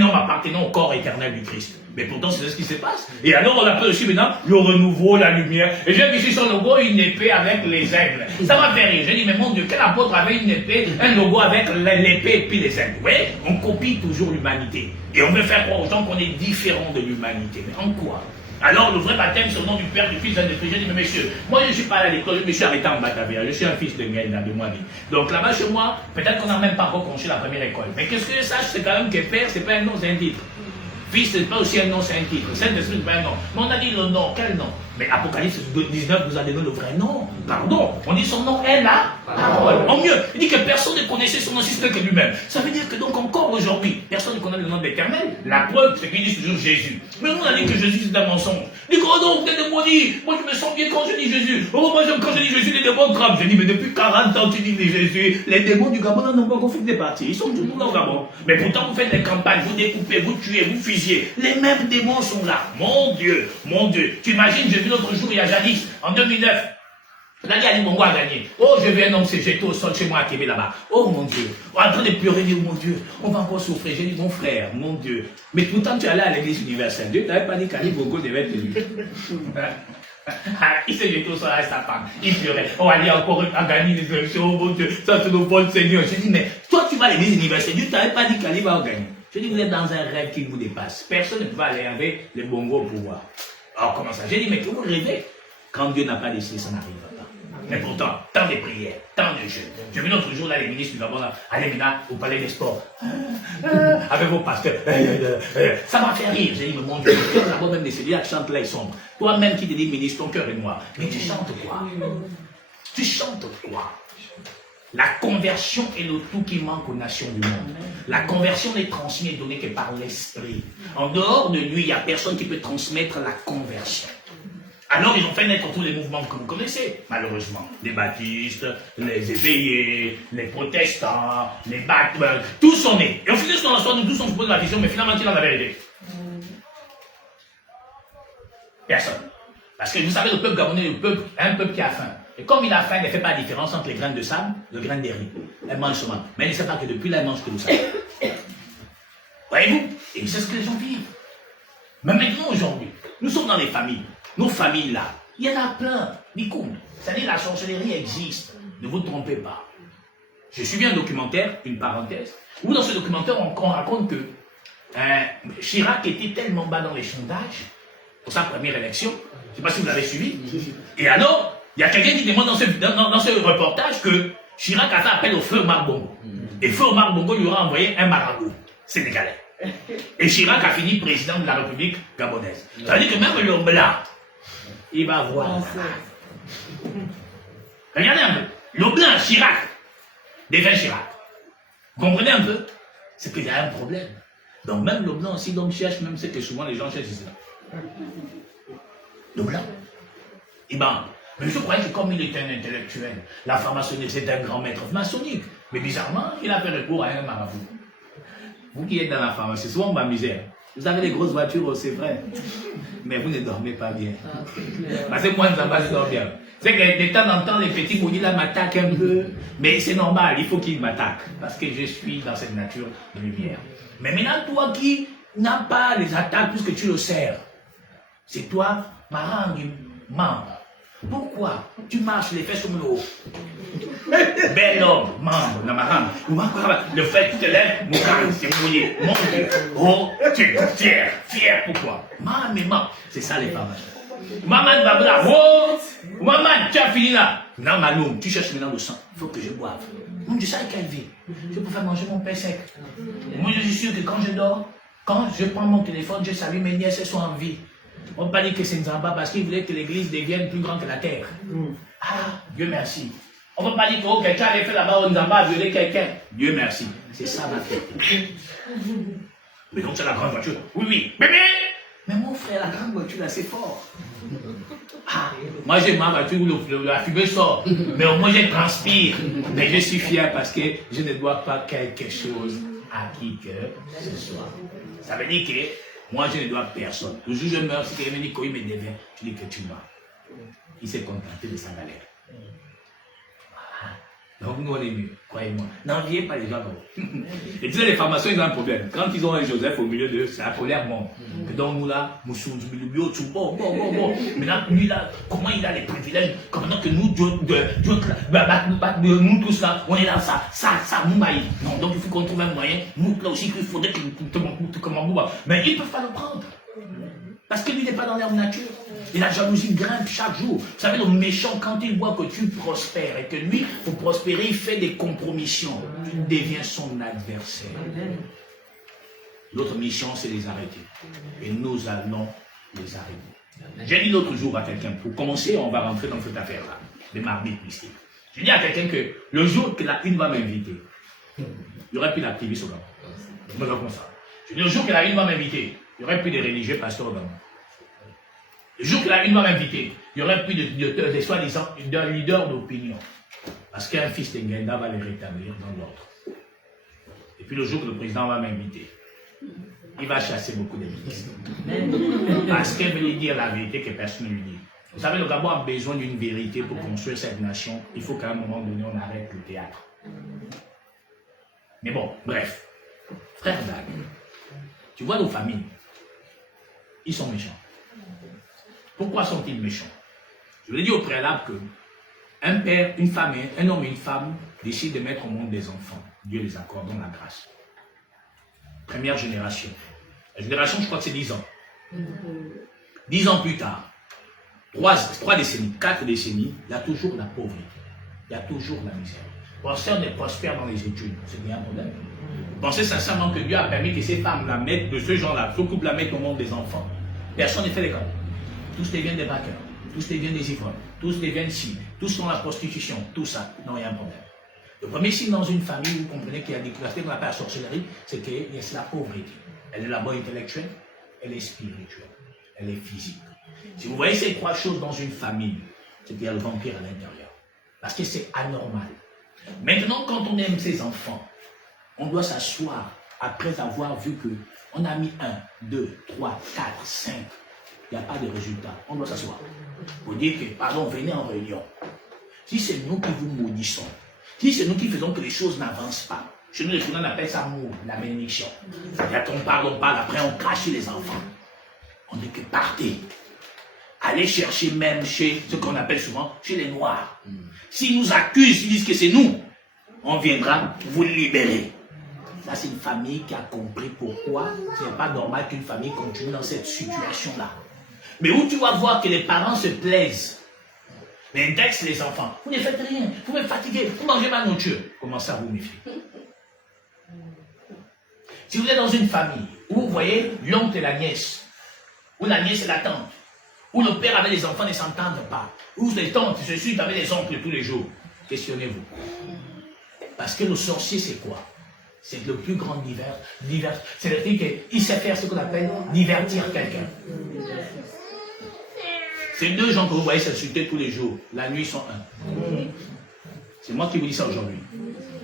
homme appartenant au corps éternel du Christ? Mais pourtant, c'est ce qui se passe. Et alors, on appelle aussi maintenant le renouveau, la lumière. Et j'ai vu ici son logo, une épée avec les aigles. Ça m'a fait rire. J'ai dit, mais mon Dieu, quel apôtre avait une épée, un logo avec l'épée et puis les aigles? Vous voyez, on copie toujours l'humanité. Et on veut faire croire aux gens qu'on est différent de l'humanité. Mais en quoi? Alors, le vrai baptême, c'est au nom du Père, du Fils et de l'Esprit. J'ai dit, mais monsieur, moi, je ne suis pas allé à l'école, je me suis arrêté en Batavia. Je suis un fils de Ngaïna, de Moabi. Donc, là-bas, chez moi, peut-être qu'on n'a même pas encore conçu la première école. Mais qu'est-ce que je sache, c'est quand même que Père, c'est pas un nom, c'est un titre. Fils, c'est pas aussi un nom, c'est un titre. Saint-Esprit, c'est pas un nom. Mais on a dit le nom. Quel nom? Mais Apocalypse 19 nous a donné le vrai nom. Pardon. On dit son nom est la parole. En mieux, il dit que personne ne connaissait son nom si ce n'est que lui-même. Ça veut dire que donc encore aujourd'hui, personne ne connaît le nom de l'Éternel. La preuve, c'est qu'il dit toujours Jésus. Mais on a dit que Jésus c'est un mensonge. Il dit, oh non, vous êtes démonies. Moi, je me sens bien quand je dis Jésus. Oh, moi, quand je dis Jésus, les démons crament. Je dis, mais depuis 40 ans, tu dis Jésus. Les démons du Gabon n'ont pas encore fait des parties. Ils sont tout le monde au Gabon. Mais pourtant, vous faites des campagnes, vous découpez, vous tuez, vous fusillez. Les mêmes démons sont là. Mon Dieu, mon Dieu. Tu imagines, j'ai vu l'autre jour, il y a jadis, en 2009, Nadi Ali Bongo a gagné. Oh, je vais donc j'étais au sol chez moi à Québec là-bas. Oh mon Dieu. En train de pleurer, dit, oh mon Dieu, on va encore souffrir. J'ai dit, mon frère, mon Dieu. Mais pourtant, tu es allé à l'église universelle. Dieu t'avait pas dit qu'Ali Bongo devait être élu. Il s'est jeté au sol avec sa femme. Il pleurait. Oh, Ali a encore gagné les élections. Oh mon Dieu, ça c'est le bon Seigneur. J'ai dit, mais toi, tu vas à l'église universelle. Dieu t'avait pas dit qu'Ali va gagner. J'ai dit, vous êtes dans un rêve qui vous dépasse. Personne ne peut aller avec les bongos au pouvoir. Alors, comment ça? J'ai dit, mais que vous rêvez? Quand Dieu n'a pas décidé, ça n'arrivera pas. Mais pourtant, tant de prières, tant de jeûnes. J'ai vu l'autre jour, là, les ministres du Gabon, allez maintenant au palais des sports. Avec vos pasteurs. Ça m'a fait rire. J'ai dit, mais mon Dieu, le cœur là-bas, même de celui-là qui chante là, ils sombre. Toi-même qui te dis, ministre, ton cœur est noir. Mais tu chantes quoi? Tu chantes quoi? La conversion est le tout qui manque aux nations du monde. La conversion n'est transmise et donnée que par l'esprit. En dehors de lui, il n'y a personne qui peut transmettre la conversion. Alors, ils ont fait naître tous les mouvements que vous connaissez, malheureusement. Les baptistes, les éveillés, les protestants, les baptistes, tous sont nés. Et au final, dans l'histoire, nous tous on se pose la question, mais finalement, qui est dans la vérité? Personne. Parce que vous savez, le peuple gabonais, un peuple qui a faim. Et comme il a faim, il ne fait pas la différence entre les graines de sable et les graines de riz. Elle mange seulement. Mais il ne sait pas que depuis là, elle mange que le sable. Voyez-vous? Et c'est ce que les gens vivent. Mais maintenant, aujourd'hui, nous sommes dans les familles. Nos familles là, il y en a plein. Bikoum. C'est-à-dire la sorcellerie existe. Ne vous trompez pas. J'ai suivi un documentaire, une parenthèse, où dans ce documentaire, on raconte que Chirac était tellement bas dans les sondages pour sa première élection. Je ne sais pas si vous l'avez suivi. Et alors, il y a quelqu'un qui demande dans ce reportage que Chirac a fait appel au feu Omar Bongo. Et feu Omar Bongo lui aura envoyé un marabout sénégalais. Et Chirac a fini président de la République gabonaise. Ça veut dire que même le blanc, il va voir. Regardez un peu. Le blanc, Chirac, devient Chirac. Vous comprenez un peu? C'est qu'il y a un problème. Donc même le blanc aussi, donc cherche même ce que souvent les gens cherchent ici. Le blanc. Et ben, mais je croyais que comme il était un intellectuel, la franc-maçonnerie c'était un grand maître maçonnique. Mais bizarrement, il a fait recours à un marabout. Vous qui êtes dans la pharmacie, souvent on m'amusait. Vous avez des grosses voitures, c'est vrai. Mais vous ne dormez pas bien. Parce que moi, je dors bien. C'est que de temps en temps, les petits maudits là m'attaquent un peu. Mais c'est normal, il faut qu'ils m'attaquent. Parce que je suis dans cette nature de lumière. Mais maintenant, toi qui n'as pas les attaques puisque tu le sers, c'est toi, Marang, membre. Pourquoi tu marches les fesses comme le haut? Bel homme, membre, Namarang. Le fait que tu te lèves, mon crâne, c'est mouillé. Mon Dieu. Oh, tu es fier. Fier, pourquoi? Maman, c'est ça les femmes. Maman, babla, oh, maman, tu as fini là. Non, Maloum, tu cherches maintenant le sang. Il faut que je boive. Mon Dieu, ça quelle vie. Je peux faire manger mon pain sec. Moi, je suis sûr que quand je dors, quand je prends mon téléphone, je salue mes nièces, elles sont en vie. On ne peut pas dire que c'est Nzamba parce qu'il voulait que l'église devienne plus grande que la terre. Ah, Dieu merci. On ne peut pas dire que oh, quelqu'un avait fait là-bas au Nzamba a violé quelqu'un. Dieu merci. C'est ça ma fierté. Mais donc c'est la grande voiture. Oui, oui. Bébé! Mais mon frère, la grande voiture là, c'est fort. Ah, moi j'ai ma voiture où la fumée sort. Mais au moins je transpire. Mais je suis fier parce que je ne dois pas quelque chose à qui que ce soit. Ça veut dire que moi, je ne dois personne. Le jour où je meurs, si quelqu'un me dit qu'il me devient, je dis que tu meurs. Il s'est contenté de sa galère. Voilà. Donc, nous, on est mieux, croyez-moi. N'enviez pas les gens. Et tu sais, les pharmaciens, ils ont un problème. Quand ils ont un Joseph au milieu d'eux, c'est la polaire monde. Donc, nous, là, nous sommes bon. Maintenant, lui, là, comment il a les privilèges? Comment que nous, nous tous là, on est là, ça, Moumaï. Non, donc il faut qu'on trouve un moyen. Nous, là aussi, il faudrait que mais ils ne peuvent pas le prendre. Parce que lui n'est pas dans leur nature. Et la jalousie grimpe chaque jour. Vous savez, le méchant, quand il voit que tu prospères et que lui, pour prospérer, il fait des compromissions, tu deviens son adversaire. L'autre mission, c'est les arrêter. Et nous allons les arrêter. J'ai dit l'autre jour à quelqu'un, pour commencer, on va rentrer dans cette affaire-là, des marmites mystiques. J'ai dit à quelqu'un que le jour que la une va m'inviter, il y aurait plus d'activistes au Gabon. Je me comme ça. J'ai dit le jour que la une va m'inviter, il n'y aurait plus de religieux pasteurs au Gabon. Le jour que la une va m'inviter, il n'y aurait plus de soi-disant d'un leader d'opinion. Parce qu'un fils de Ngenda va les rétablir dans l'ordre. Et puis le jour que le président va m'inviter, il va chasser beaucoup de ministres. Parce qu'il veut lui dire la vérité que personne ne lui dit. Vous savez, le Gabon a besoin d'une vérité pour construire cette nation. Il faut qu'à un moment donné, on arrête le théâtre. Mais bon, bref. Frère Dag, tu vois nos familles, ils sont méchants. Pourquoi sont-ils méchants? Je vous ai dit au préalable que un père, une femme, un homme et une femme décident de mettre au monde des enfants. Dieu les accorde dans la grâce. Première génération. La génération, je crois que c'est 10 ans. 10 ans plus tard, 3 décennies, 4 décennies, il y a toujours la pauvreté. Il y a toujours la misère. Pensez on est prospère dans les études, c'est bien un problème. Pensez sincèrement que Dieu a permis que ces femmes-là mettent, de ce genre-là, ce couple-là mettent au monde des enfants. Personne ne fait les cas. Tous deviennent des braqueurs, tous deviennent des ivrognes, tous deviennent ci, tous dans la prostitution, tout ça. Non, il y a un problème. Le premier signe dans une famille, vous comprenez qu'il y a des classes qu'on appelle la sorcellerie, c'est qu'il y a la pauvreté. Elle est d'abord intellectuelle, elle est spirituelle, elle est physique. Si vous voyez ces 3 choses dans une famille, c'est qu'il y a le vampire à l'intérieur. Parce que c'est anormal. Maintenant, quand on aime ses enfants, on doit s'asseoir après avoir vu qu'on a mis 1, 2, 3, 4, 5. Il n'y a pas de résultat. On doit s'asseoir. Pour dire que, pardon, venez en réunion. Si c'est nous qui vous maudissons, si c'est nous qui faisons que les choses n'avancent pas, chez nous, les Founans appellent ça mou, la bénédiction. C'est-à-dire qu'on parle, après on crache les enfants. On dit que partez. Allez chercher même chez ce qu'on appelle souvent chez les Noirs. S'ils nous accusent, ils disent que c'est nous, on viendra vous libérer. Ça, c'est une famille qui a compris pourquoi ce n'est pas normal qu'une famille continue dans cette situation-là. Mais où tu vas voir que les parents se plaisent, mais indexent les enfants. Vous ne faites rien, vous me fatiguez, vous mangez ma nourriture. Comment ça vous méfiez? Si vous êtes dans une famille où vous voyez l'oncle et la nièce, ou la nièce et la tante, où le père avec les enfants ne s'entendent pas, où les tantes se suivent avec les oncles tous les jours, questionnez-vous. Parce que le sorcier, c'est quoi? C'est le plus grand divers. C'est-à-dire qu'il sait faire ce qu'on appelle divertir quelqu'un. Ces deux gens que vous voyez s'insulter tous les jours, la nuit sont un. C'est moi qui vous dis ça aujourd'hui.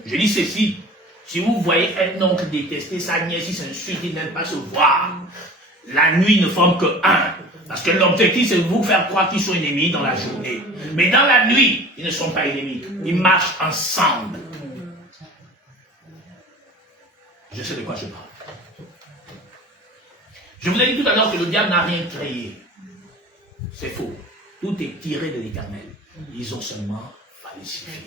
Je dis ceci, si vous voyez un oncle détester sa nièce, il s'insulte, il n'aime pas se voir, la nuit ne forme que un. Parce que l'objectif, c'est de vous faire croire qu'ils sont ennemis dans la journée. Mais dans la nuit, ils ne sont pas ennemis. Ils marchent ensemble. Je sais de quoi je parle. Je vous ai dit tout à l'heure que le diable n'a rien créé. C'est faux. Tout est tiré de l'Éternel. Ils ont seulement falsifié.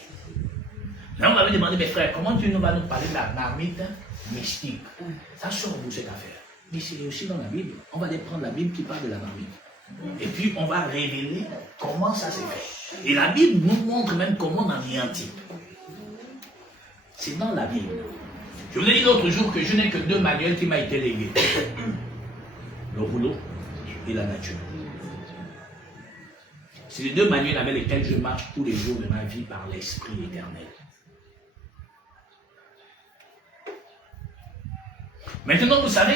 Là, on m'avait demandé, mes frères, comment tu vas nous parler de la marmite mystique? Ça sort d'où cette affaire? Mais c'est aussi dans la Bible. On va aller prendre la Bible qui parle de la marmite. Et puis, on va révéler comment ça s'est fait. Et la Bible nous montre même comment on en est un type. C'est dans la Bible. Je vous ai dit l'autre jour que je n'ai que deux manuels qui m'ont été légués. Le rouleau et la nature. C'est les deux manuels avec lesquels je marche tous les jours de ma vie par l'Esprit éternel. Maintenant, vous savez,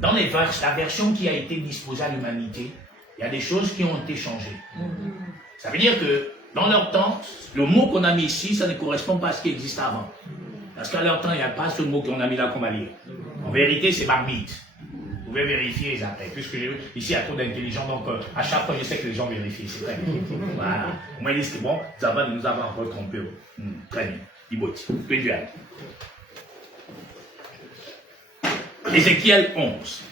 dans la version qui a été disposée à l'humanité, il y a des choses qui ont été changées. Ça veut dire que, dans leur temps, le mot qu'on a mis ici, ça ne correspond pas à ce qui existait avant. Parce qu'à leur temps, il n'y a pas ce mot qu'on a mis là qu'on va lire. En vérité, c'est marmite. Vous pouvez vérifier les après. Puisque ici, il y a trop d'intelligents, donc à chaque fois, je sais que les gens vérifient. C'est très bien. Voilà. Au moins, ils disent que bon, nous avons encore trompé. Très bien. Iboti. Pédual. Ézéchiel 11.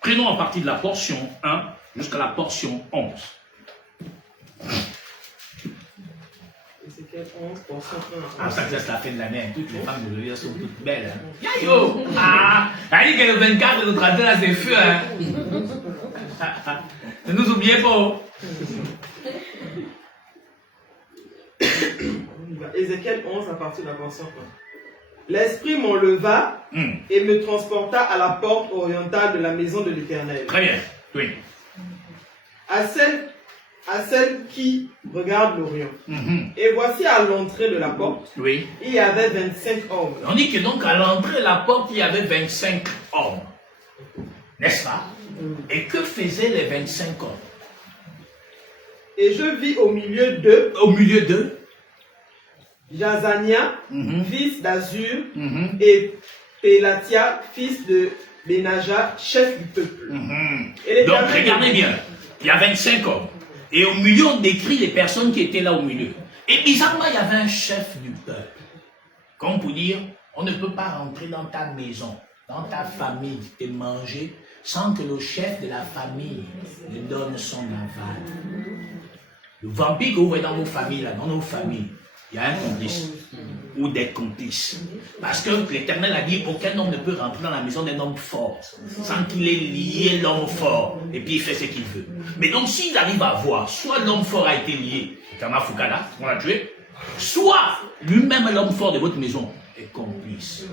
Prenons en partie de la portion 1 jusqu'à la portion 11. Ézéchiel 11, portion 1. Ah, ça, c'est la fin de l'année. Toutes les femmes de l'Orient sont toutes belles. Hein. Yo! Ah! Elle dit que le 24 et le 31, là, c'est feu. Hein. Ne nous oubliez pas. Ézéchiel 11, à partir de la portion 1. L'Esprit m'enleva et me transporta à la porte orientale de la maison de l'Éternel. Très bien, oui. À celle qui regarde l'Orient. Et voici à l'entrée de la porte, oui. Il y avait 25 hommes. On dit que donc à l'entrée de la porte, il y avait 25 hommes. N'est-ce pas? Et que faisaient les 25 hommes? Et je vis au milieu d'eux. Au milieu d'eux? Jazania, fils d'Azur, et Pélatia, fils de Benaja, chef du peuple. Donc regardez bien, il y a 25 hommes. Et au milieu, on décrit les personnes qui étaient là au milieu. Et bizarrement, il y avait un chef du peuple. Comme pour dire, on ne peut pas rentrer dans ta maison, dans ta famille et manger sans que le chef de la famille ne donne son aval. Le vampire que vous voyez dans vos familles, là, dans nos familles, il y a un complice ou des complices. Parce que l'Éternel a dit aucun homme ne peut rentrer dans la maison d'un homme fort sans qu'il ait lié l'homme fort et puis il fait ce qu'il veut. Mais donc s'ils arrivent à voir, soit l'homme fort a été lié, Kama Fukada, on l'a tué, soit lui-même l'homme fort de votre maison est complice.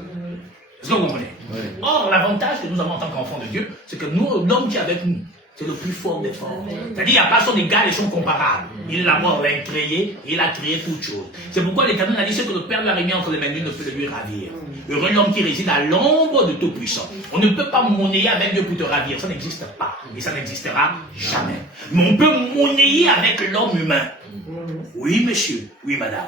Est-ce que vous comprenez? Oui. Or, l'avantage que nous avons en tant qu'enfants de Dieu, c'est que nous, l'homme qui est avec nous, c'est le plus fort des forts. C'est-à-dire, il n'y a pas son égal et son comparable. Il l'a mort, l'a créé, il a créé toutes choses. C'est pourquoi l'Éternel a dit ce que le Père lui a remis entre les mains, lui ne peut le lui ravir. Heureux l'homme qui réside à l'ombre de Tout-Puissant. On ne peut pas monnayer avec Dieu pour te ravir. Ça n'existe pas. Et ça n'existera jamais. Mais on peut monnayer avec l'homme humain. Oui, monsieur. Oui, madame.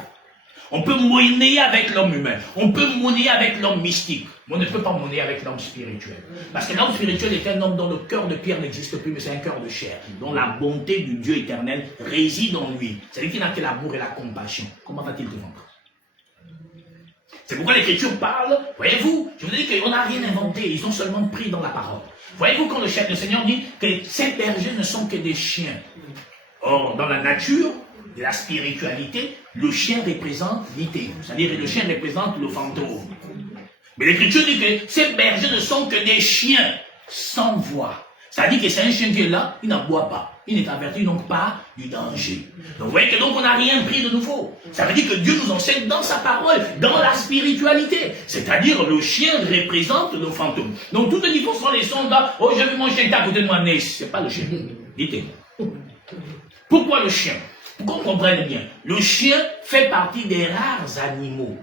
On peut monnayer avec l'homme humain. On peut monnayer avec l'homme mystique. Mais on ne peut pas monnayer avec l'homme spirituel. Parce que l'homme spirituel est un homme dont le cœur de pierre n'existe plus, mais c'est un cœur de chair. Dont la bonté du Dieu éternel réside en lui. C'est-à-dire qu'il n'a que l'amour et la compassion. Comment va-t-il te vendre? C'est pourquoi l'Écriture parle, voyez-vous, je vous dis qu'on n'a rien inventé, ils ont seulement pris dans la parole. Voyez-vous quand le Seigneur dit que ces bergers ne sont que des chiens. Or, dans la nature, de la spiritualité, le chien représente l'idée, c'est-à-dire que le chien représente le fantôme. Mais l'Écriture dit que ces bergers ne sont que des chiens sans voix. Ça dit que c'est un chien qui est là, il n'aboie pas. Il n'est averti donc pas du danger. Donc vous voyez que donc on n'a rien pris de nouveau. Ça veut dire que Dieu nous enseigne dans sa parole, dans la spiritualité. C'est-à-dire le chien représente le fantôme. Donc tout ce qu'il faut sont les sons là. Oh, j'ai vu mon chien qui est à côté de moi. Mais c'est pas le chien. Dites-moi. Pourquoi le chien? Pour qu'on comprenne bien. Le chien fait partie des rares animaux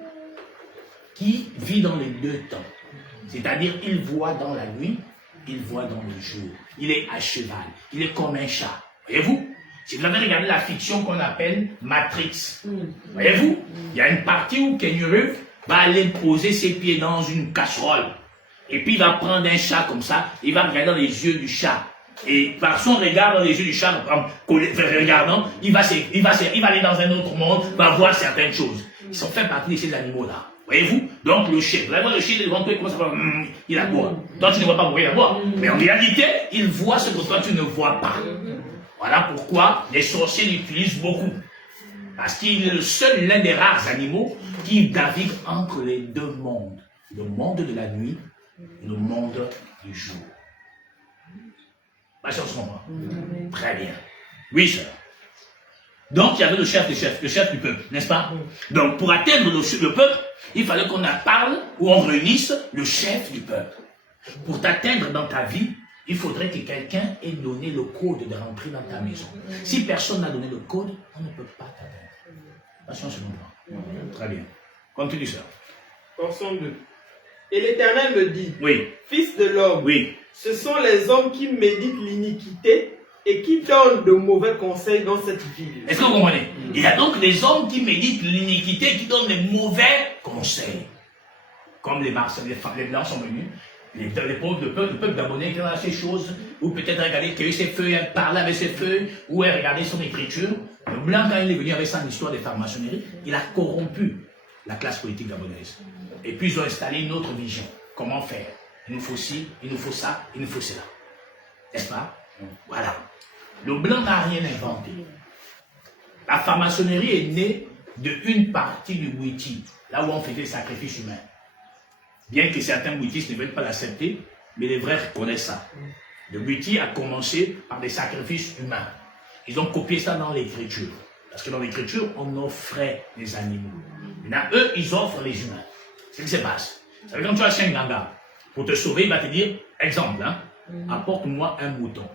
qui vit dans les deux temps. C'est-à-dire il voit dans la nuit, il voit dans le jour. Il est à cheval. Il est comme un chat. Voyez-vous? Si vous avez regardé la fiction qu'on appelle Matrix, voyez-vous? Il y a une partie où Keanu Reeves va aller poser ses pieds dans une casserole. Et puis il va prendre un chat comme ça, il va regarder dans les yeux du chat. Et par son regard dans les yeux du chat, en regardant, il va aller dans un autre monde, va voir certaines choses. Ils sont fait partie de ces animaux-là. Voyez-vous? Donc le chien, vous allez voir le chien devant toi, il commence à voir, il aboie. Toi tu ne vois pas pourquoi il aboie. Mais en réalité, il voit ce que toi tu ne vois pas. Voilà pourquoi les sorciers l'utilisent beaucoup. Parce qu'il est le seul, l'un des rares animaux qui navigue entre les deux mondes. Le monde de la nuit et le monde du jour. Bah, ça on se comprend. Très bien. Oui, sœur. Donc, il y avait le chef du peuple, n'est-ce pas? Donc, pour atteindre le peuple, il fallait qu'on parle ou on réunisse le chef du peuple. Pour t'atteindre dans ta vie, il faudrait que quelqu'un ait donné le code de rentrer dans ta maison. Si personne n'a donné le code, on ne peut pas t'atteindre. Attention, c'est bon. Très bien. Continue, sœur. Portion 2. Et l'Éternel me dit, oui. Fils de l'homme, oui. Ce sont les hommes qui méditent l'iniquité et qui donnent de mauvais conseils dans cette ville. Est-ce que vous comprenez? Il y a donc des hommes qui méditent l'iniquité, qui donnent des mauvais conseils. Comme les Blancs sont venus, les pauvres, le peuple d'abonnés qui ont ces choses, ou peut-être regarder cueillir ses feuilles, parler avec ses feuilles, ou regarder son écriture. Le Blanc, quand il est venu avec son histoire de franc-maçonnerie, il a corrompu la classe politique gabonaise. Et puis ils ont installé une autre vision. Comment faire? Il nous faut ci, il nous faut ça, il nous faut cela. N'est-ce pas? Voilà. Le Blanc n'a rien inventé. La franc-maçonnerie est née d'une partie du Witi, là où on faisait des sacrifices humains. Bien que certains Witis ne veulent pas l'accepter, mais les vrais reconnaissent ça. Le Witi a commencé par des sacrifices humains. Ils ont copié ça dans l'écriture. Parce que dans l'écriture, on offrait les animaux. Maintenant, eux, ils offrent les humains. C'est ce qui se passe. Ça veut dire quand tu as un Nganga, pour te sauver, il va te dire, exemple, hein, apporte-moi un mouton.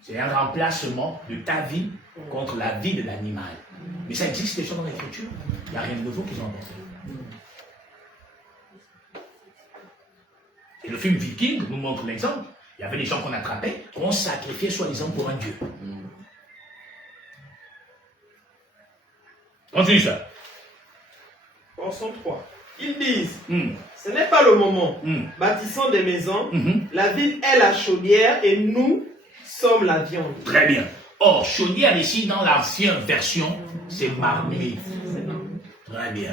C'est un remplacement de ta vie contre la vie de l'animal. Mais ça existe déjà dans l'écriture. Il n'y a rien de nouveau qu'ils ont inventé. Et le film Viking nous montre l'exemple. Il y avait des gens qu'on attrapait, qu'on sacrifiait soi-disant pour un dieu. Continue ça. Portion 3. Ils disent, ce n'est pas le moment. Bâtissons des maisons. La ville est la chaudière et nous sommes la viande. Très bien. Or, chaudière ici, dans l'ancienne version, c'est marmite. Très bien.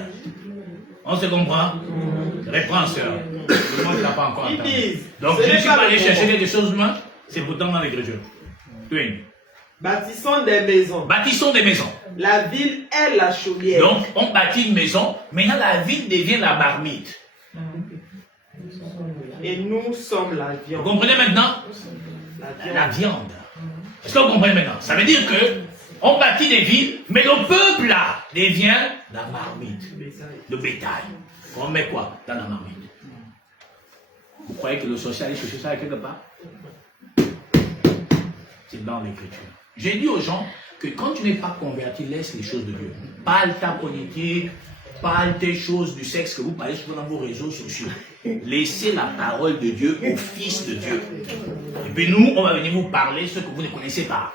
On se comprend? Réponds, sœur. Le monde n'a pas encore entendu. Donc, je ne suis pas allé chercher quelque chose humain, c'est pourtant dans l'écriture. Oui. Bâtissons des maisons. Bâtissons des maisons. La ville est la chaudière. Donc, on bâtit une maison, maintenant la ville devient la marmite. Et nous sommes la viande. Vous comprenez maintenant? La viande. Est-ce que vous comprenez maintenant? Ça veut dire que on bâtit des villes, mais le peuple là devient la marmite. Le bétail. On met quoi dans la marmite? Vous croyez que le social allait chercher ça quelque part? C'est dans l'écriture. J'ai dit aux gens que quand tu n'es pas converti, laisse les choses de Dieu. Parle ta politique, parle tes choses du sexe que vous parlez souvent dans vos réseaux sociaux. Laissez la parole de Dieu au Fils de Dieu. Et puis nous, on va venir vous parler ce que vous ne connaissez pas.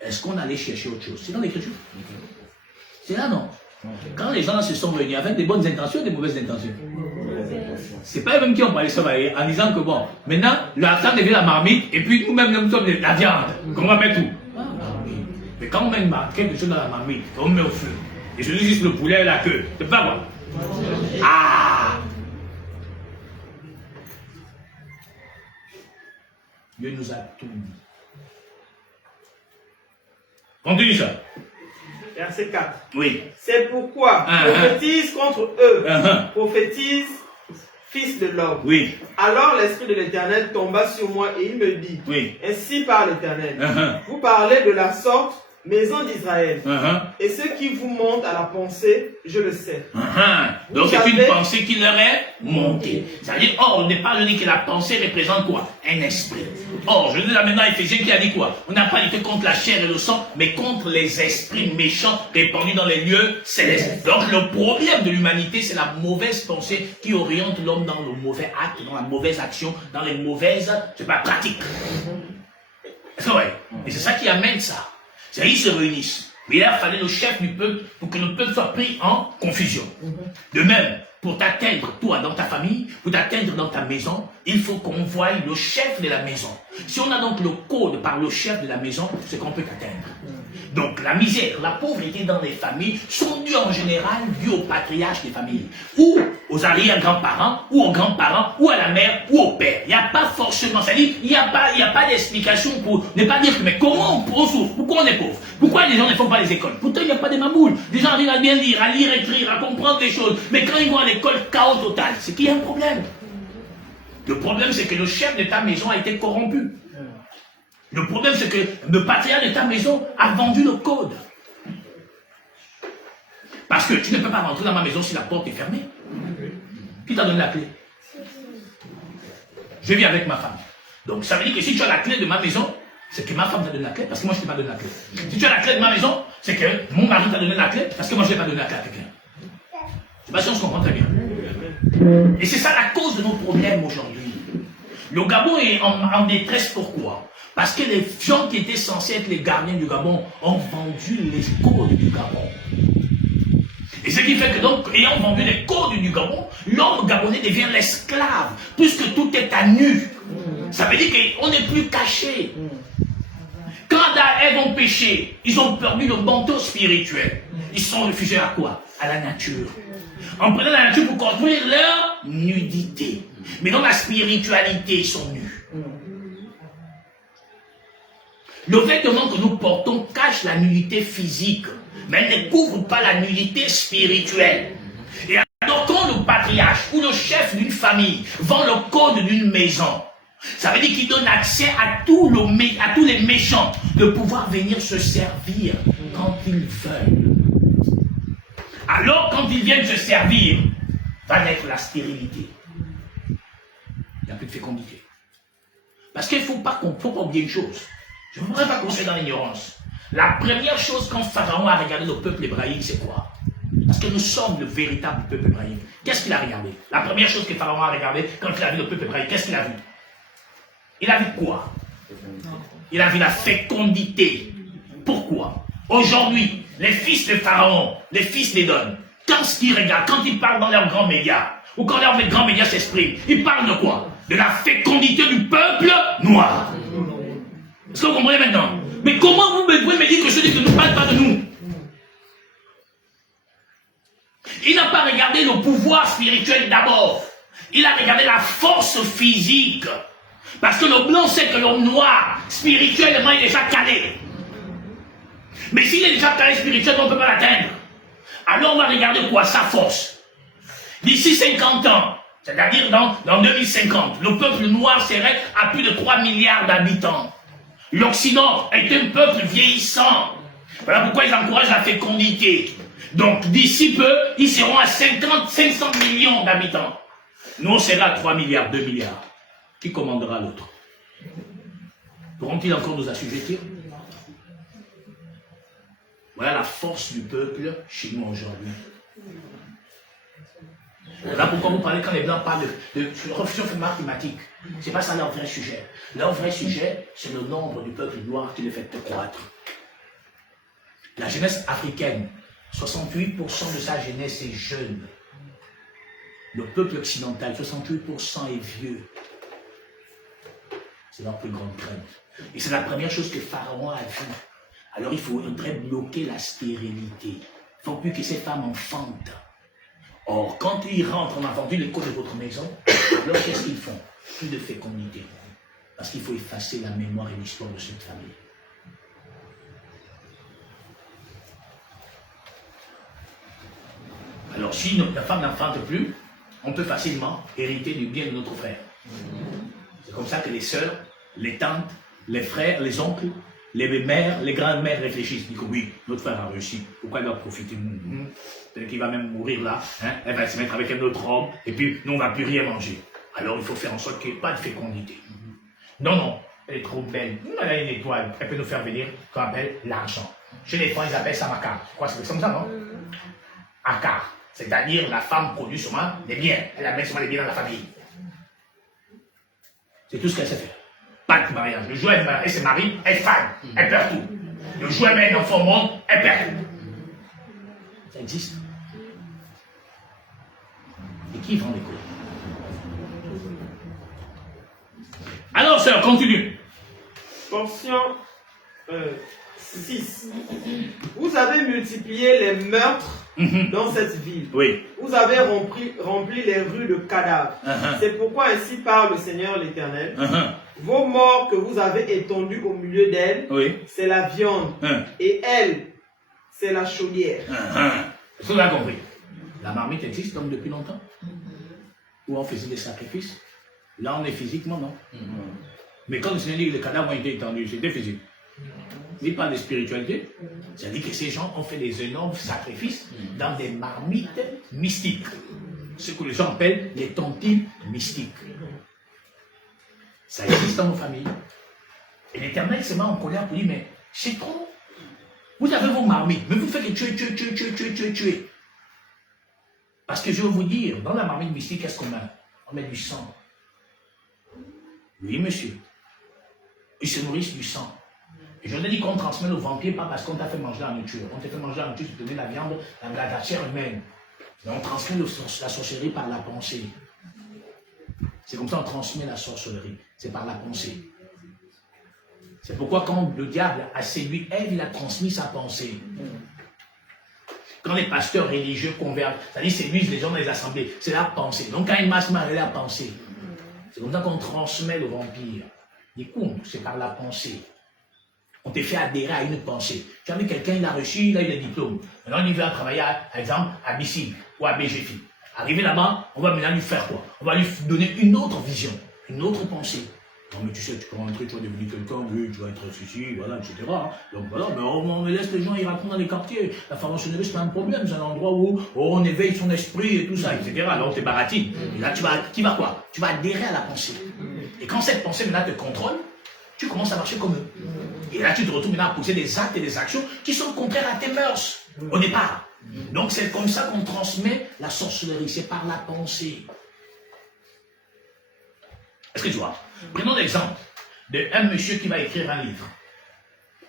Est-ce qu'on allait chercher autre chose? C'est dans l'écriture. C'est là, non? Quand les gens se sont venus avec des bonnes intentions et des mauvaises intentions. C'est pas eux-mêmes qui ont parlé ça en disant que bon, maintenant, la femme devient la marmite et puis nous-mêmes, nous sommes la viande. Comment on met tout? Mais quand on met quelque chose dans la marmite, on met au feu, et je dis juste le poulet et la queue, c'est pas quoi? Ah! Dieu nous a tout dit. Continue ça. Verset 4. Oui. C'est pourquoi prophétise contre eux. Prophétise fils de l'homme. Oui. Alors l'Esprit de l'Éternel tomba sur moi et il me dit, Oui. ainsi parle l'Éternel, vous parlez de la sorte, maison d'Israël, et ce qui vous monte à la pensée, je le sais. Donc c'est une pensée qui leur est montée. C'est-à-dire, or, on n'est pas dit que la pensée représente quoi? Un esprit. Or, je dis là maintenant à Éphésiens qui a dit quoi? On n'a pas lutté contre la chair et le sang, mais contre les esprits méchants répandus dans les lieux célestes. Donc le problème de l'humanité, c'est la mauvaise pensée qui oriente l'homme dans le mauvais acte, dans la mauvaise action, dans les mauvaises, je sais pas, pratiques. C'est vrai. Et c'est ça qui amène ça. C'est-à-dire, ils se réunissent. Mais il a fallu le chef du peuple pour que le peuple soit pris en confusion. De même, pour t'atteindre, toi, dans ta famille, pour t'atteindre dans ta maison, il faut qu'on voie le chef de la maison. Si on a donc le code par le chef de la maison, c'est qu'on peut t'atteindre. Donc la misère, la pauvreté dans les familles sont dues en général dues au patriarche des familles, ou aux arrière-grands-parents, ou aux grands-parents, ou à la mère, ou au père. Il n'y a pas forcément, c'est-à-dire, il n'y a pas d'explication pour ne pas dire que, mais comment on souffre, pourquoi on est pauvre, pourquoi les gens ne font pas les écoles. Pourtant il n'y a pas de maboules, les gens arrivent à bien lire, à écrire, à comprendre des choses, mais quand ils vont à l'école, chaos total, c'est qu'il y a un problème. Le problème c'est que le chef de ta maison a été corrompu. Le problème, c'est que le patriarche de ta maison a vendu le code. Parce que tu ne peux pas rentrer dans ma maison si la porte est fermée. Qui t'a donné la clé? Je vis avec ma femme. Donc, ça veut dire que si tu as la clé de ma maison, c'est que ma femme t'a donné la clé, parce que moi, je ne t'ai pas donné la clé. Si tu as la clé de ma maison, c'est que mon mari t'a donné la clé, parce que moi, je ne l'ai pas donné la clé à quelqu'un. Je ne sais pas si on se comprend très bien. Et c'est ça la cause de nos problèmes aujourd'hui. Le Gabon est en détresse, pourquoi? Parce que les gens qui étaient censés être les gardiens du Gabon ont vendu les codes du Gabon. Et ce qui fait que donc, ayant vendu les codes du Gabon, l'homme gabonais devient l'esclave, puisque tout est à nu. Ça veut dire qu'on n'est plus caché. Quand Adam et Ève ont péché, ils ont perdu le manteau spirituel. Ils sont réfugiés à quoi? À la nature. En prenant la nature pour construire leur nudité. Mais dans la spiritualité, ils sont nus. Le vêtement que nous portons cache la nudité physique, mais elle ne couvre pas la nudité spirituelle. Et alors quand le patriarche ou le chef d'une famille vend le code d'une maison, ça veut dire qu'il donne accès à tous les méchants de pouvoir venir se servir quand ils veulent. Alors quand ils viennent se servir, va naître la stérilité. Il n'y a plus de fécondité. Parce qu'il ne faut pas oublier une chose. Je ne voudrais pas conseiller dans l'ignorance. La première chose quand Pharaon a regardé le peuple hébraïque, c'est quoi? Parce que nous sommes le véritable peuple hébraïque. Qu'est-ce qu'il a regardé? La première chose que Pharaon a regardé quand il a vu le peuple hébraïque, qu'est-ce qu'il a vu? Il a vu quoi? Il a vu la fécondité. Pourquoi? Aujourd'hui, les fils de Pharaon, les fils d'Édom, quand ils regardent, quand ils parlent dans leurs grands médias, ou quand leurs grands médias s'expriment, ils parlent de quoi? De la fécondité du peuple noir. Est-ce que vous comprenez maintenant? Mais comment vous pouvez me dire que celui qui ne parle pas de nous? Il n'a pas regardé le pouvoir spirituel d'abord. Il a regardé la force physique. Parce que le blanc sait que le noir, spirituellement, il est déjà calé. Mais s'il est déjà calé spirituellement, on ne peut pas l'atteindre. Alors on va regarder quoi? Sa force. D'ici 50 ans, c'est-à-dire dans 2050, le peuple noir serait à plus de 3 milliards d'habitants. L'Occident est un peuple vieillissant. Voilà pourquoi ils encouragent la fécondité. Donc d'ici peu, ils seront à 500 millions d'habitants. Nous, on sera à 3 milliards, 2 milliards. Qui commandera l'autre? Pourront-ils encore nous assujettir? Voilà la force du peuple chez nous aujourd'hui. Voilà pourquoi vous parlez quand les Blancs parlent de réchauffement climatique. Ce n'est pas ça leur vrai sujet. Leur vrai sujet, c'est le nombre du peuple noir qui les fait croître. La jeunesse africaine, 68% de sa jeunesse est jeune. Le peuple occidental, 68% est vieux. C'est leur plus grande crainte. Et c'est la première chose que Pharaon a vue. Alors il faudrait bloquer la stérilité. Il ne faut plus que ces femmes enfantent. Or, quand ils rentrent, on a vendu les codes de votre maison, alors qu'est-ce qu'ils font? Plus de fécondité. Parce qu'il faut effacer la mémoire et l'histoire de cette famille. Alors, si la femme n'enfante plus, on peut facilement hériter du bien de notre frère. C'est comme ça que les sœurs, les tantes, les frères, les oncles, les mères, les grandes-mères réfléchissent. Ils disent que oui, notre frère a réussi. Pourquoi il doit profiter de nous? Peut-être qu'il va même mourir là. Hein? Elle va se mettre avec un autre homme. Et puis, nous, on ne va plus rien manger. Alors, il faut faire en sorte qu'il n'y ait pas de fécondité. Non, non. Elle est trop belle. Elle a une étoile. Elle peut nous faire venir ce qu'on appelle l'argent. Chez les femmes, ils appellent ça makar. Je crois que c'est comme ça, non? Akar. C'est-à-dire la femme produit seulement des biens. Elle amène seulement les biens dans la famille. C'est tout ce qu'elle sait faire. Pas de mariage. Le jour où elle se marie, elle femme. Elle perd tout. Le jour où elle met un enfant au monde, elle perd tout. Ça existe. Et qui vend les cours? Alors, sœur, continue. Portion 6. Vous avez multiplié les meurtres dans cette ville. Oui. Vous avez rempli les rues de cadavres. C'est pourquoi ainsi parle le Seigneur l'Éternel. Vos morts que vous avez étendus au milieu d'elle, c'est la viande. Et elle, c'est la chaudière. Est-ce que vous avez compris? La marmite existe comme depuis longtemps. Où on faisait des sacrifices. Là, on est physiquement, non? Mais quand le Seigneur dit que les cadavres ont été étendus, c'était physique. Il parle de spiritualité. Ça dit que ces gens ont fait des énormes sacrifices dans des marmites mystiques. Ce que les gens appellent les tontines mystiques. Ça existe dans nos familles. Et l'Éternel se met en colère pour dire, mais c'est trop. Vous avez vos marmites, mais vous faites que tuer. Parce que je veux vous dire, dans la marmite mystique, qu'est-ce qu'on met? On met du sang. Oui, monsieur. Ils se nourrissent du sang. Et je vous ai dit qu'on transmet aux vampires pas parce qu'on t'a fait manger la nourriture. On t'a fait manger la nourriture, tu te donner la viande, la chair humaine. Mais on transmet la sorcellerie par la pensée. C'est comme ça qu'on transmet la sorcellerie. C'est par la pensée. C'est pourquoi quand le diable a séduit Ève, il a transmis sa pensée. Quand les pasteurs religieux convertent, c'est-à-dire séduisent les gens dans les assemblées, c'est la pensée. Donc quand une masse elle est la pensée. C'est comme ça qu'on transmet le vampire. Du coup, c'est par la pensée. On te fait adhérer à une pensée. Tu as vu quelqu'un, il a reçu, il a eu le diplôme. Maintenant, il va travailler, par exemple, à BC ou à BGFI. Arrivé là-bas, on va maintenant lui faire quoi? On va lui donner une autre vision, une autre pensée. Non, mais tu sais, tu peux rentrer, tu vas devenir quelqu'un, oui, tu vas être ceci, voilà, etc. Donc voilà, mais on laisse les gens, ils racontent dans les quartiers. La franc-maçonnerie, c'est pas un problème, c'est un endroit où on éveille son esprit et tout ça, etc. Donc t'es baratine. Et là, tu vas quoi? Tu vas adhérer à la pensée. Et quand cette pensée maintenant te contrôle, tu commences à marcher comme eux. Et là, tu te retrouves maintenant à poser des actes et des actions qui sont contraires à tes mœurs, au départ. Donc c'est comme ça qu'on transmet la sorcellerie, c'est par la pensée. Est-ce que tu vois? Prenons l'exemple d'un monsieur qui va écrire un livre.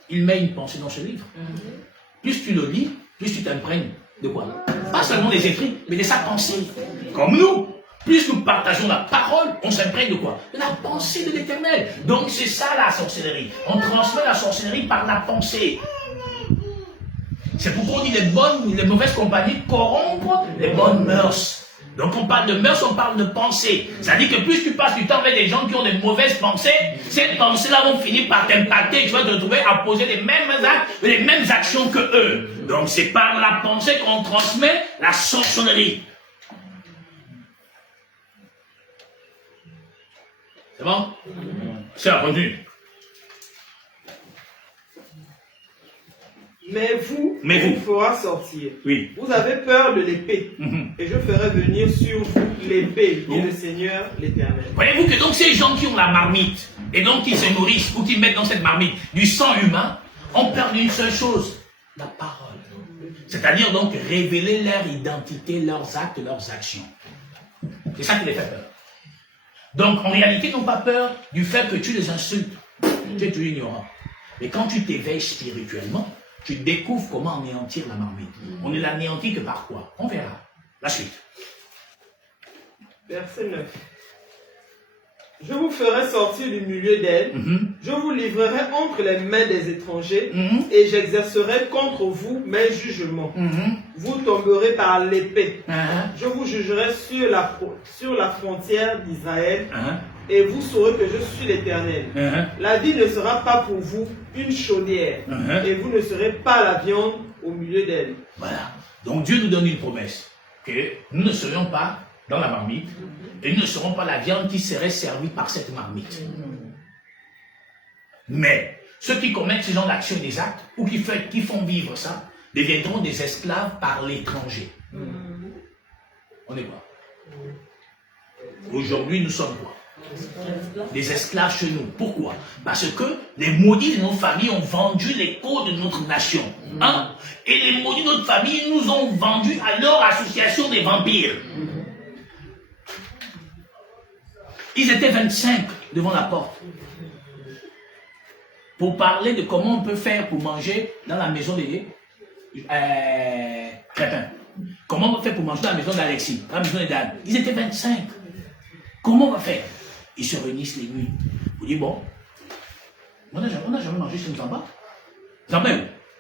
Il met une pensée dans ce livre. Plus tu le lis, plus tu t'imprègnes de quoi? Pas seulement des écrits, mais de sa pensée. Comme nous. Plus nous partageons la parole, on s'imprègne de quoi? De la pensée de l'Éternel. Donc c'est ça la sorcellerie. On transmet la sorcellerie par la pensée. C'est pourquoi on dit les mauvaises compagnies corrompent les bonnes mœurs. Donc on parle de mœurs, on parle de pensée. C'est-à-dire que plus tu passes du temps avec des gens qui ont des mauvaises pensées, ces pensées-là vont finir par t'impacter. Tu vas te retrouver à poser les mêmes actes, les mêmes actions que eux. Donc c'est par la pensée qu'on transmet la sorcellerie. C'est bon? C'est revenu. Mais vous fera sortir. Oui. Vous avez peur de l'épée. Et je ferai venir sur vous l'épée, dit le Seigneur l'Éternel. Voyez-vous que donc ces gens qui ont la marmite, et donc qui se nourrissent, ou qui mettent dans cette marmite du sang humain, ont peur d'une seule chose, la parole. C'est-à-dire donc révéler leur identité, leurs actes, leurs actions. C'est ça qui les fait peur. Donc en réalité, ils n'ont pas peur du fait que tu les insultes. Tu es tout ignorant. Mais quand tu t'éveilles spirituellement, tu découvres comment anéantir la marmite. On ne l'anéantit que par quoi? On verra. La suite. Verset 9. Je vous ferai sortir du milieu d'elle, je vous livrerai entre les mains des étrangers, et j'exercerai contre vous mes jugements. Vous tomberez par l'épée. Je vous jugerai sur la frontière d'Israël, et vous saurez que je suis l'Éternel. La vie ne sera pas pour vous une chaudière, et vous ne serez pas la viande au milieu d'elle. Voilà. Donc Dieu nous donne une promesse, que nous ne serions pas dans la marmite, et ils ne seront pas la viande qui serait servie par cette marmite. Mais ceux qui commettent ce genre d'actions et des actes, ou qui font vivre ça, deviendront des esclaves par l'étranger. On est quoi? Aujourd'hui, nous sommes quoi? Des esclaves chez nous. Pourquoi? Parce que les maudits de nos familles ont vendu les codes de notre nation. Hein? Et les maudits de notre famille nous ont vendus à leur association des vampires. Ils étaient 25 devant la porte pour parler de comment on peut faire pour manger dans la maison des Crépin. Comment on va faire pour manger dans la maison d'Alexis, dans la maison des dames. Ils étaient 25. Comment on va faire? Ils se réunissent les nuits. Vous dites, bon, on n'a jamais mangé chez nous en bas. Zamba,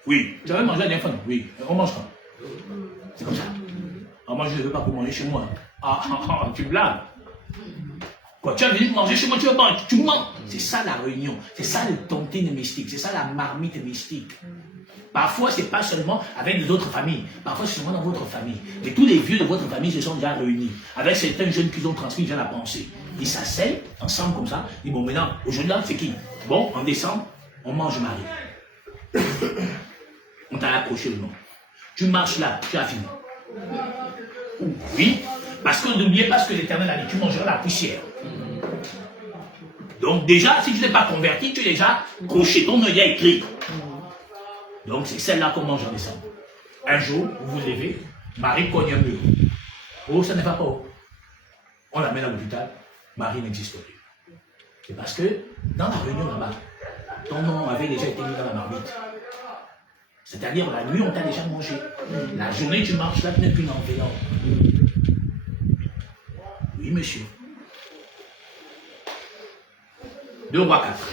oui. Tu avais mangé la dernière fois? Oui. On mange quand? C'est comme ça. Ah, moi, je ne veux pas pour manger chez moi. Tu blagues. Quoi, tu as venu manger chez moi, tu veux pas, tu mens. C'est ça la réunion. C'est ça le tontine mystique. C'est ça la marmite mystique. Parfois, ce n'est pas seulement avec les autres familles. Parfois, c'est seulement dans votre famille. Et tous les vieux de votre famille se sont déjà réunis. Avec certains jeunes qui ont transmis déjà la pensée. Ils s'asseyent ensemble comme ça. Ils disent, bon, maintenant, aujourd'hui, là, c'est qui? Bon, en décembre, on mange Marie. On t'a accroché le nom. Tu marches là, tu as fini. Oui, parce que n'oubliez pas ce que l'Éternel a dit. Tu mangeras la poussière. Donc déjà, si tu n'es pas converti, tu es déjà croché. Ton nom est écrit. Donc c'est celle-là qu'on mange en décembre. Un jour, vous vous levez, Marie cogne un mur. Oh, ça ne va pas haut. On l'amène à l'hôpital, Marie n'existe plus. C'est parce que dans la réunion là-bas, ton nom avait déjà été mis dans la marmite. C'est-à-dire la nuit, on t'a déjà mangé. La journée, tu marches là, tu n'es plus dans le vélo. Oui, monsieur. 2 rois 4.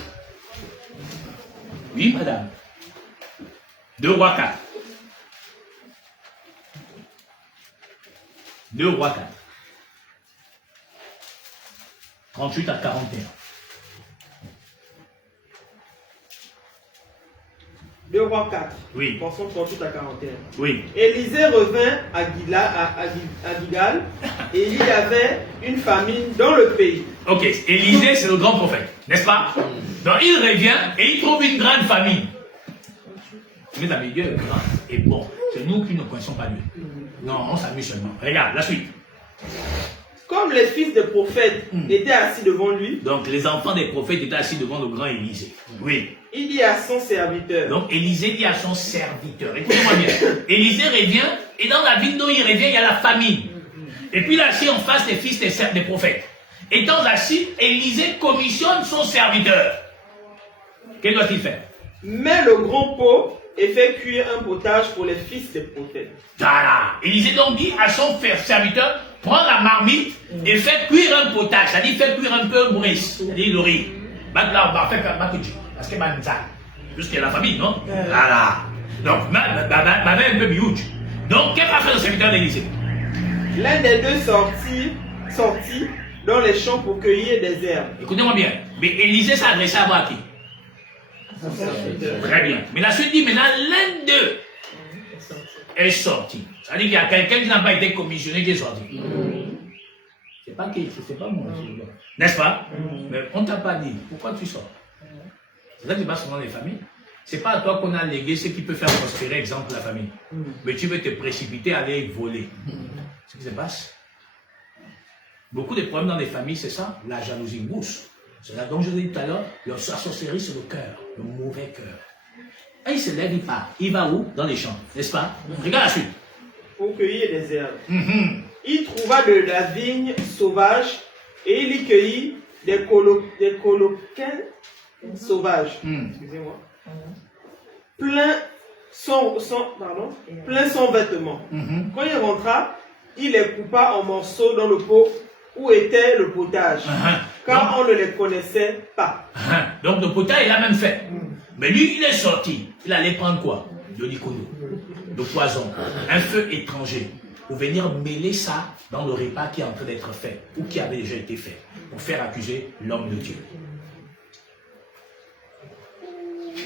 Oui, madame. 2 rois 4. 2 rois 4. 38 à 41. 2 rois 4. Oui. Pensons 38 à 41. Oui. Élisée revint à Gilgal et il y avait une famine dans le pays. Ok, Élisée c'est le grand prophète, n'est-ce pas? Donc il revient et il trouve une grande famine. Mes amis, Dieu est grand et bon. C'est nous qui ne connaissons pas Dieu. Non, on s'amuse seulement. Regarde, la suite. Comme les fils des prophètes étaient assis devant lui. Donc les enfants des prophètes étaient assis devant le grand Élisée. Oui. Il dit à son serviteur. Donc Élisée dit à son serviteur. Écoutez-moi bien. Élisée revient et dans la ville dont il revient, il y a la famine. Et puis là, assis en face des fils des prophètes. Étant assis, Élisée commissionne son serviteur. Qu'est-ce doit-il faire? Mets le grand pot et fait cuire un potage pour les fils des prophètes. Voilà. Élisée donc dit à son serviteur, prends la marmite et fais cuire un potage. C'est-à-dire, fais cuire un peu Maurice, c'est-à-dire le riz. Parce que juste qu'il y a la famille, non? Voilà. Donc, un peu biouch. Donc, qu'est-ce qu'a fait le serviteur d'Élisée? L'un des deux sortit dans les champs pour cueillir des herbes. Écoutez-moi bien. Mais Élisée s'adressait à moi à qui? Très bien. Mais la suite dit, maintenant, l'un d'eux est sorti. C'est-à-dire qu'il y a quelqu'un qui n'a pas été commissionné qui est sorti. C'est pas moi. N'est-ce pas? Mais on ne t'a pas dit. Pourquoi tu sors? C'est ça qui se passe souvent dans les familles. C'est pas à toi qu'on a légué ce qui peut faire prospérer, exemple, la famille. Mais tu veux te précipiter à aller voler. C'est ce qui se passe. Beaucoup de problèmes dans les familles, c'est ça, la jalousie mousse. C'est là dont je l'ai dit tout à l'heure, la sorcellerie c'est le cœur, le mauvais cœur. Et il se lève, il part. Il va où? Dans les champs, n'est-ce pas? Regarde la suite. Pour cueillir des herbes. Il trouva de la vigne sauvage et il y cueillit des coloquins sauvages. Excusez-moi. Plein son vêtement. Quand il rentra, il les coupa en morceaux dans le pot où était le potage, car on ne les connaissait pas. Donc le potage, il a même fait. Mais lui, il est sorti. Il allait prendre quoi? De l'icono, de poison, un feu étranger, pour venir mêler ça dans le repas qui est en train d'être fait, ou qui avait déjà été fait, pour faire accuser l'homme de Dieu.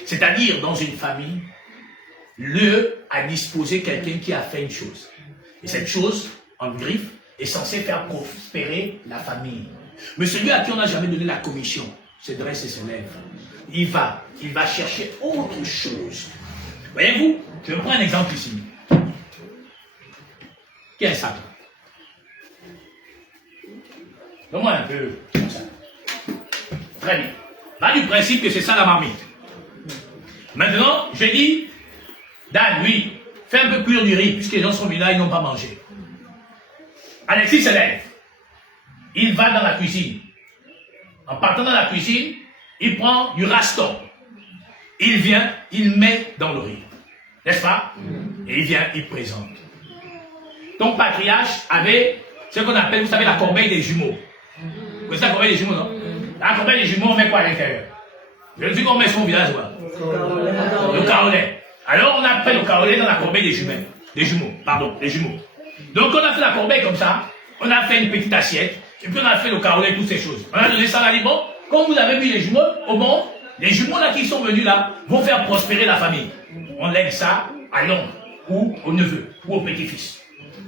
C'est-à-dire, dans une famille, Dieu a disposé quelqu'un qui a fait une chose. Et cette chose, en griffe, est censé faire prospérer la famille. Mais celui à qui on n'a jamais donné la commission se dresse et se lève. Il va chercher autre chose. Voyez-vous, je vais prendre un exemple ici. Qui a un sac? Donne-moi un peu comme ça. Très bien. Va du principe que c'est ça la marmite. Maintenant, je dis, Dan, oui, fais un peu cuire du riz, puisque les gens sont venus là, ils n'ont pas mangé. Alexis se lève. Il va dans la cuisine. En partant dans la cuisine, il prend du raston. Il vient, il met dans le riz. N'est-ce pas? Et il vient, il présente. Ton patriarche avait ce qu'on appelle, vous savez, la corbeille des jumeaux. Vous connaissez la corbeille des jumeaux, non? La corbeille des jumeaux, on met quoi à l'intérieur? Je ne sais qu'on met son village, quoi. Le caolet. Alors, on a fait le caolet dans la corbeille des jumeaux. Des jumeaux. Donc, on a fait la corbeille comme ça. On a fait une petite assiette. Et puis, on a fait le caolet, toutes ces choses. On a donné ça, on a dit, bon, comme vous avez vu les jumeaux, au bon, les jumeaux là qui sont venus là, vont faire prospérer la famille. On lègue ça à l'oncle, ou au neveu, ou au petit-fils.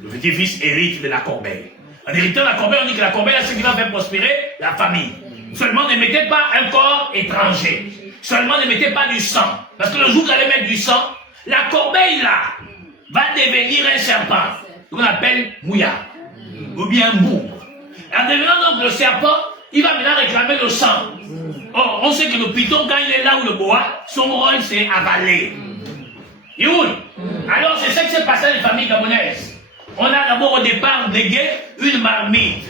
Le petit-fils hérite de la corbeille. En héritant de la corbeille, on dit que la corbeille, c'est ce qui va faire prospérer la famille. Seulement, ne mettez pas un corps étranger. Seulement, ne mettez pas du sang. Parce que le jour où vous allez mettre du sang, la corbeille là va devenir un serpent, qu'on appelle mouillard, ou bien bourre. En devenant donc le serpent, il va maintenant réclamer le sang. Or, on sait que le python, quand il est là où le boa, son rôle c'est avaler. Alors, c'est ça qui s'est passé dans les familles gabonaises. On a d'abord au départ légué une marmite.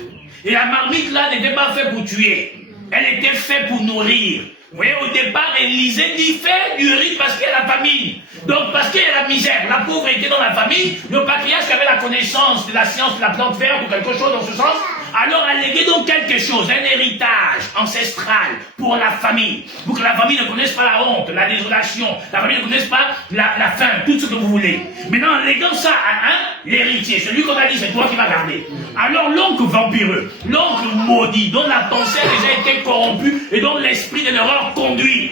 Et la marmite là n'était pas faite pour tuer. Elle était faite pour nourrir. Vous voyez, au départ, Élisée dit fait du riz parce qu'il y a la famine. Donc, parce qu'il y a la misère, la pauvreté dans la famille, le patriarche qui avait la connaissance de la science de la plante verte ou quelque chose dans ce sens, alors a légué donc quelque chose, un héritage ancestral pour la famille. Pour que la famille ne connaisse pas la honte, la désolation, la famille ne connaisse pas la faim, tout ce que vous voulez. Maintenant, en léguant ça à l'héritier, celui qu'on a dit c'est toi qui vas garder. Alors l'oncle vampireux, l'oncle maudit, dont la pensée a déjà été corrompue et dont l'esprit de l'erreur conduit,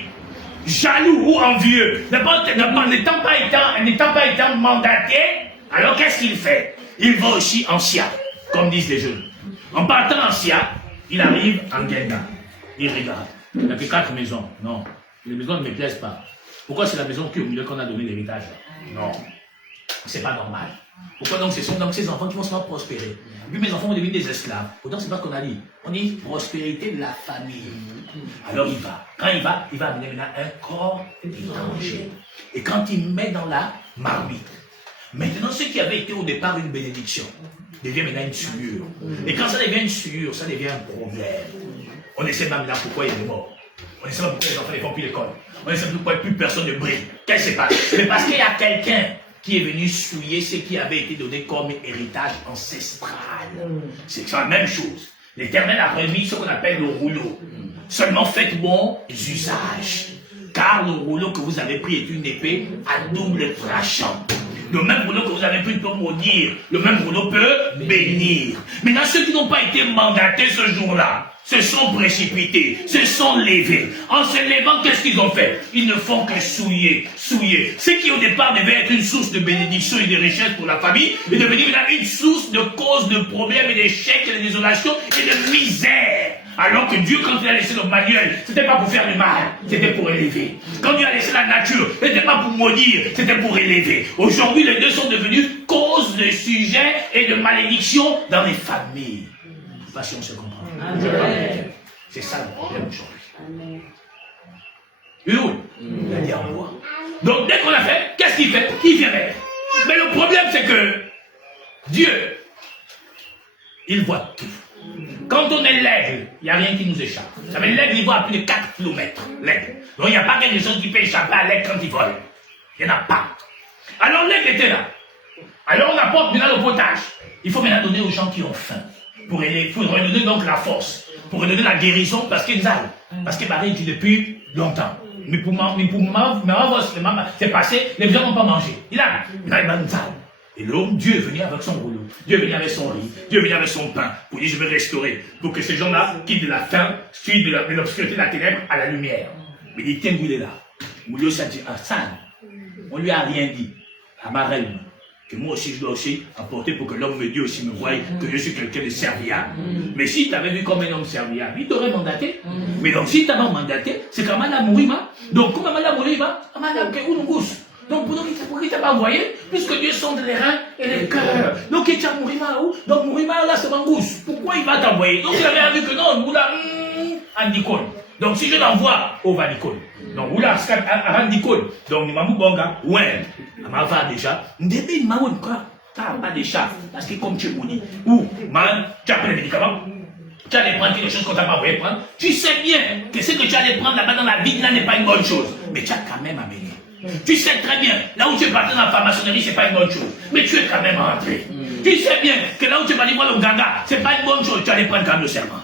jaloux ou envieux, n'étant pas étant mandaté, alors qu'est-ce qu'il fait? Il va aussi en Sia, comme disent les jeunes. En partant en Sia, il arrive en Guinda. Il regarde. Il n'y a que 4 maisons. Non. Les maisons ne me plaisent pas. Pourquoi c'est la maison qui est au milieu qu'on a donné l'héritage? Non. C'est pas normal. Pourquoi donc ce sont donc ces enfants qui vont se faire prospérer? Puis mes enfants vont devenir des esclaves. Pourtant, c'est pas ce qu'on a dit. On dit prospérité de la famille. Alors il va. Quand il va amener maintenant un corps étranger. Et quand il met dans la marmite, maintenant ce qui avait été au départ une bénédiction devient maintenant une souillure. Et quand ça devient une souillure, ça devient un problème. On essaie même là pourquoi il est mort. On essaie même pourquoi les enfants ne font plus l'école. On essaie même pourquoi plus personne ne brille. Qu'est-ce qui se passe? C'est parce qu'il y a quelqu'un qui est venu souiller ce qui avait été donné comme héritage ancestral. C'est la même chose. L'Éternel a remis ce qu'on appelle le rouleau. Seulement faites bons usages. Car le rouleau que vous avez pris est une épée à double tranchant. Le même rouleau que vous avez pris peut maudire. Le même rouleau peut bénir. Maintenant, ceux qui n'ont pas été mandatés ce jour-là, se sont précipités, se sont levés. En se levant, qu'est-ce qu'ils ont fait? Ils ne font que souiller. Ce qui au départ devait être une source de bénédiction et de richesse pour la famille, est devenu une source de cause de problèmes et d'échecs et de désolation et de misère. Alors que Dieu, quand il a laissé le manuel, c'était pas pour faire du mal, c'était pour élever. Quand Dieu a laissé la nature, c'était pas pour maudire, c'était pour élever. Aujourd'hui, les deux sont devenus cause de sujets et de malédictions dans les familles. Je ne sais pas si on se comprend. C'est ça le problème aujourd'hui. Il a dit en moi. Donc dès qu'on a fait, qu'est-ce qu'il fait? Il vient mettre. Mais le problème c'est que Dieu, il voit tout. Quand on est l'aigle, il n'y a rien qui nous échappe. Ça veut dire l'aigle, il voit à plus de 4 km. L'aigle. Donc il n'y a pas quelque chose qui peut échapper à l'aigle quand il vole. Il n'y en a pas. Alors l'aigle était là. Alors on apporte maintenant le potage. Il faut maintenant donner aux gens qui ont faim. Pour redonner donc la force. Pour redonner la guérison parce qu'ils aillent. Parce que Marie dit depuis longtemps. Mais pour c'est passé, les gens n'ont pas mangé. Il a une salle. Et l'homme, Dieu est venu avec son rouleau, Dieu est venu avec son riz, Dieu est venu avec son pain, pour dire je vais restaurer, pour que ces gens-là quittent de la faim, quittent de l'obscurité de la ténèbre à la lumière. Mais il dit, tiens, où il est là. Moulio s'est dit, ah, ça, on lui a rien dit. À Marelle, que moi aussi je dois aussi apporter pour que l'homme me dise aussi, me voie que je suis quelqu'un de serviable. Mais si tu avais vu comme un homme serviable, il t'aurait mandaté. Mais donc si tu m'as mandaté, c'est comme Madame Mourima. Donc comme Madame Mourima, Madame Keounougus. Donc pour qui t'a pas envoyé, puisque Dieu sonde les reins et les cœurs. Donc il t'a Mourima où? Donc Mourima là c'est Mangous. Pourquoi il va t'envoyer? Donc il avait vu que non, Moula, Andikon. Donc si je l'envoie au Vanikon, donc Moula, Andikon, donc Nimamou Bonga, ouais, ma va déjà, Ndébé, Mamoun, quoi, t'as pas de chat, parce que comme tu es moni, ou, man, tu as pris les médicaments, tu allais prendre quelque chose qu'on t'a pas envoyé prendre, tu sais bien que ce que tu allais prendre là-bas dans la vie, là n'est pas une bonne chose, mais tu as quand même amené. Tu sais très bien, là où tu es parti dans la franc-maçonnerie, c'est pas une bonne chose, mais tu es quand même rentré. Tu sais bien que là où tu es parti voir le gaga, c'est pas une bonne chose, tu allais prendre quand même le serment.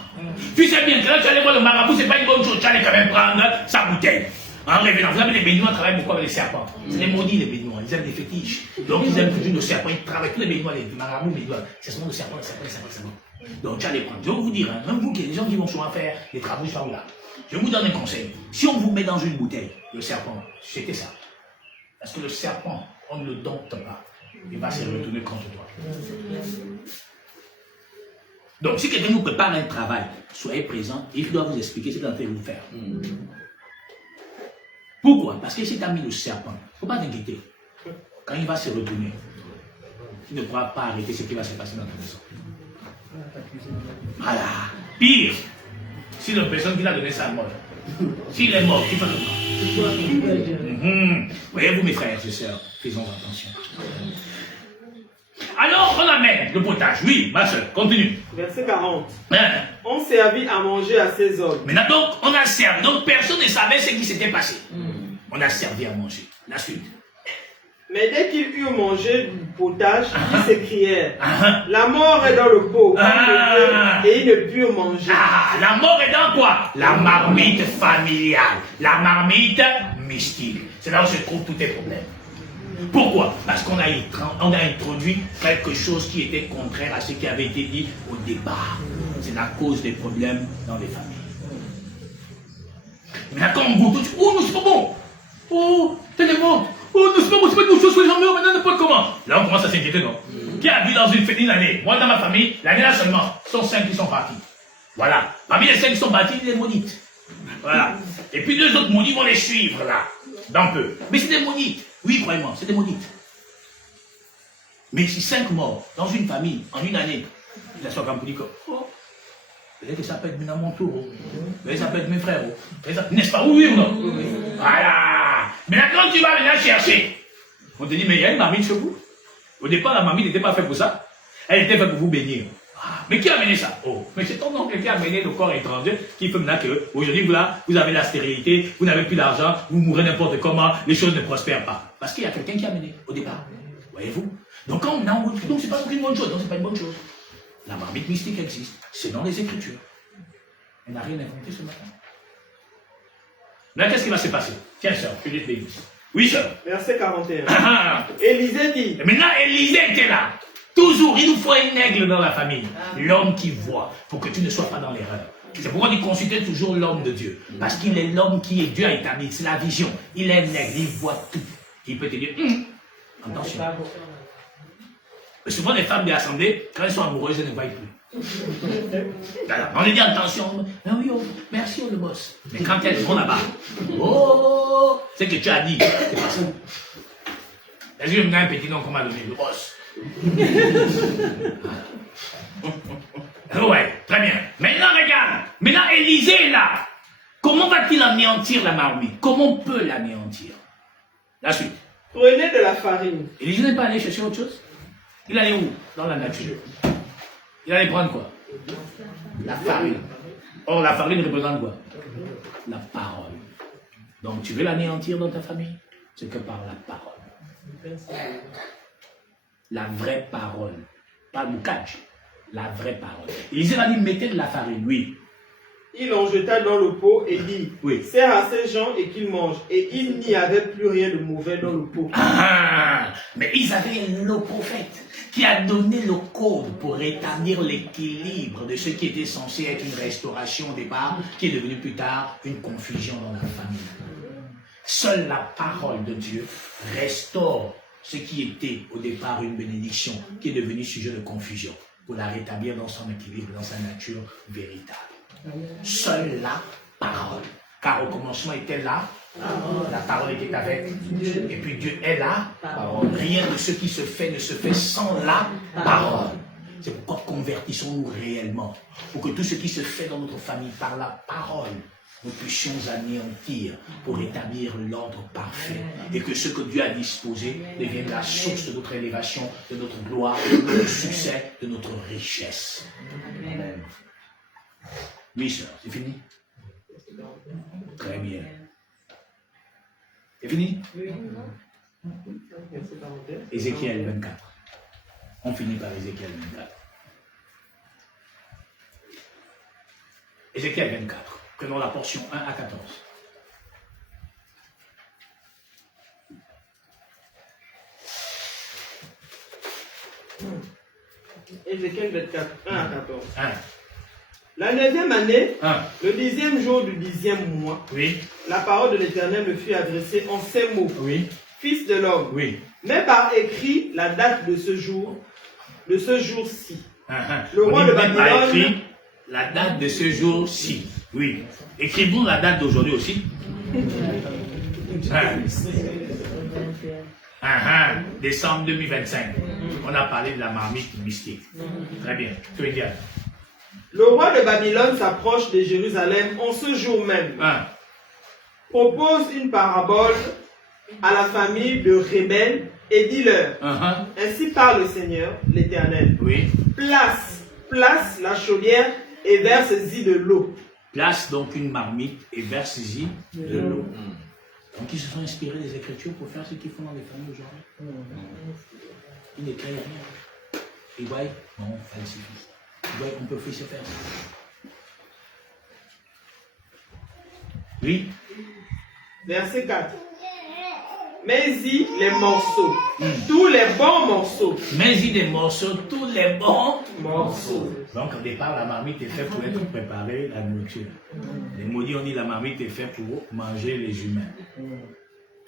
Tu sais bien que là, tu allais voir le marabout, c'est pas une bonne chose, tu allais quand même prendre sa bouteille. En revenant, vous savez, les Béninois travaillent beaucoup avec les serpents. C'est les maudits, les Béninois, ils aiment les fétiches. Donc, ils aiment toujours le serpent, ils travaillent, tous les Béninois, les marabouts, les Béninois, c'est souvent le serpent, le serpent, le serpent, le serpent. Donc, tu allais prendre. Je vais vous dire, hein, même vous, qui les gens qui vont souvent faire des travaux, là, je vous donne un conseil. Si on vous met dans une bouteille, le serpent, c'était ça. Parce que le serpent, on ne le dompte pas. Il va se retourner contre toi. Donc, si quelqu'un vous prépare un travail, soyez présent et il doit vous expliquer ce qu'il est en train de vous faire. Pourquoi? Parce que si tu as mis le serpent, il ne faut pas t'inquiéter. Quand il va se retourner, tu ne pourras pas arrêter ce qui va se passer dans ton maison. Voilà. Pire, si la personne qui l'a donné sa mort, s'il est mort, tu fais comment? Voyez-vous, mes frères et sœurs, faisons attention. Alors, on amène le potage. Oui, ma soeur, continue. Verset 40. Hein? On servit à manger à ces hommes. Maintenant, donc, on a servi. Donc, personne ne savait ce qui s'était passé. On a servi à manger. La suite. Mais dès qu'ils eurent mangé du potage, ils s'écrièrent, la mort est dans le pot, et ils ne purent manger. La mort est dans quoi? La marmite familiale. La marmite mystique. C'est là où se trouvent tous tes problèmes. Pourquoi? Parce qu'on a introduit quelque chose qui était contraire à ce qui avait été dit au départ. C'est la cause des problèmes dans les familles. Mais là, quand on goûte, oh non, c'est pas bon. Oh, tellement. Oh, non, c'est pas bon, c'est pas une chose que les gens meurent maintenant, n'importe comment. Là, on commence à s'inquiéter, non? Qui a vu dans une année? Moi, dans ma famille, l'année-là seulement, ce sont 5 qui sont partis. Voilà. Parmi les 5 qui sont partis, les maudites. Voilà. Et puis 2 autres maudits vont les suivre, là. Dans peu. Mais c'est des maudites. Oui, croyez-moi, c'est des maudites. Mais si 5 morts dans une famille, en une année, il soit comme pour dire que, oh, peut-être que ça peut être mon tour, peut-être que ça peut être mes frères, n'est-ce pas? Oui ou non? Voilà. Mais là, quand tu vas venir chercher, on te dit, mais il y a une marmite chez vous. Au départ, la marmite n'était pas faite pour ça. Elle était faite pour vous bénir. Mais qui a amené ça? Oh, mais c'est ton oncle qui a amené le corps étranger qui fait maintenant que aujourd'hui vous avez la stérilité, vous n'avez plus d'argent, vous mourrez n'importe comment, les choses ne prospèrent pas. Parce qu'il y a quelqu'un qui a amené au départ. Voyez-vous? Donc quand on a donc c'est pas une bonne chose, donc c'est pas une bonne chose. La marmite mystique existe, c'est dans les Écritures. On n'a rien inventé ce matin. Là, qu'est-ce qui va se passer? Tiens, sœur, que Dieu te bénisse. Oui, sœur. Verset 41. Élisée dit. Et maintenant, Élisée était là. Toujours, il nous faut un aigle dans la famille. L'homme qui voit, pour que tu ne sois pas dans l'erreur. C'est pourquoi il consultait toujours l'homme de Dieu. Parce qu'il est l'homme qui est Dieu a établi. C'est la vision. Il est un aigle, il voit tout. Il peut te dire, attention. Mais souvent, les femmes de l'assemblée, quand elles sont amoureuses, elles ne voient plus. Alors, on lui dit attention. Ah oui, oh, merci, oh, le boss. Mais quand elles vont là-bas, oh, c'est que tu as dit, c'est pas ça. Est-ce que je me donne un petit nom qu'on m'a donné, le boss? Ouais, très bien. Maintenant, regarde. Maintenant, Élisée est là. Comment va-t-il anéantir la marmite? Comment on peut l'anéantir? La suite. Prenez de la farine. Élisée n'est pas allé chercher autre chose? Il allait où? Dans la nature. Il allait prendre quoi? La farine. Or, la farine représente quoi? La parole. Donc, tu veux l'anéantir dans ta famille? C'est que par la parole. La vraie parole. Pas le boucage. La vraie parole. Élisée va dire, mettez de la farine, oui. Il en jeta dans le pot et dit, oui. Sers à ces gens et qu'ils mangent. Et il n'y avait plus rien de mauvais dans le pot. Mais ils avaient le prophète qui a donné le code pour rétablir l'équilibre de ce qui était censé être une restauration au départ, qui est devenu plus tard une confusion dans la famille. Seule la parole de Dieu restaure ce qui était au départ une bénédiction, qui est devenu sujet de confusion, pour la rétablir dans son équilibre, dans sa nature véritable. Seule la parole. Car au commencement était là, la parole était avec Dieu, et puis Dieu est là. Rien de ce qui se fait ne se fait sans la parole. C'est pourquoi convertissons-nous réellement, pour que tout ce qui se fait dans notre famille par la parole, nous puissions anéantir pour établir l'ordre parfait, et que ce que Dieu a disposé devienne la source de notre élévation, de notre gloire, de notre succès, de notre richesse. Amen. Oui, sœur, c'est fini? Très bien. C'est fini? Ézéchiel 24. On finit par Ézéchiel 24. Ézéchiel 24. Prenons la portion 1 à 14. Ézéchiel 24, 1 à 14. 1. La 9e année, 1. le 10e jour du 10e mois, Oui. la parole de l'Éternel me fut adressée en ces mots. Oui. Fils de l'homme, Oui. mets par écrit la date de ce jour, de ce jour-ci. Le On roi dit de même par Babylone, écrit la date de ce jour-ci. Oui. Écrivons la date d'aujourd'hui aussi. Décembre 2025. On a parlé de la marmite mystique. Très bien. Tu veux dire? le roi de Babylone s'approche de Jérusalem en ce jour même. Propose une parabole à la famille de Rébel et dis-leur, ainsi parle le Seigneur, l'Éternel. Oui. Place la chaudière et verse-y de l'eau. Place donc une marmite et verse-y de l'eau. Donc ils se sont inspirés des Écritures pour faire ce qu'ils font dans les familles aujourd'hui. Ils ne créent rien. Ils voient, non, falsifie. Ils voient qu'on peut se faire ça. Oui. Verset 4. Mets-y les morceaux, tous les bons morceaux. Mets-y des morceaux, tous les bons morceaux. Donc au départ, la marmite est faite pour être préparée la nourriture. Les maudits ont dit la marmite est faite pour manger les humains.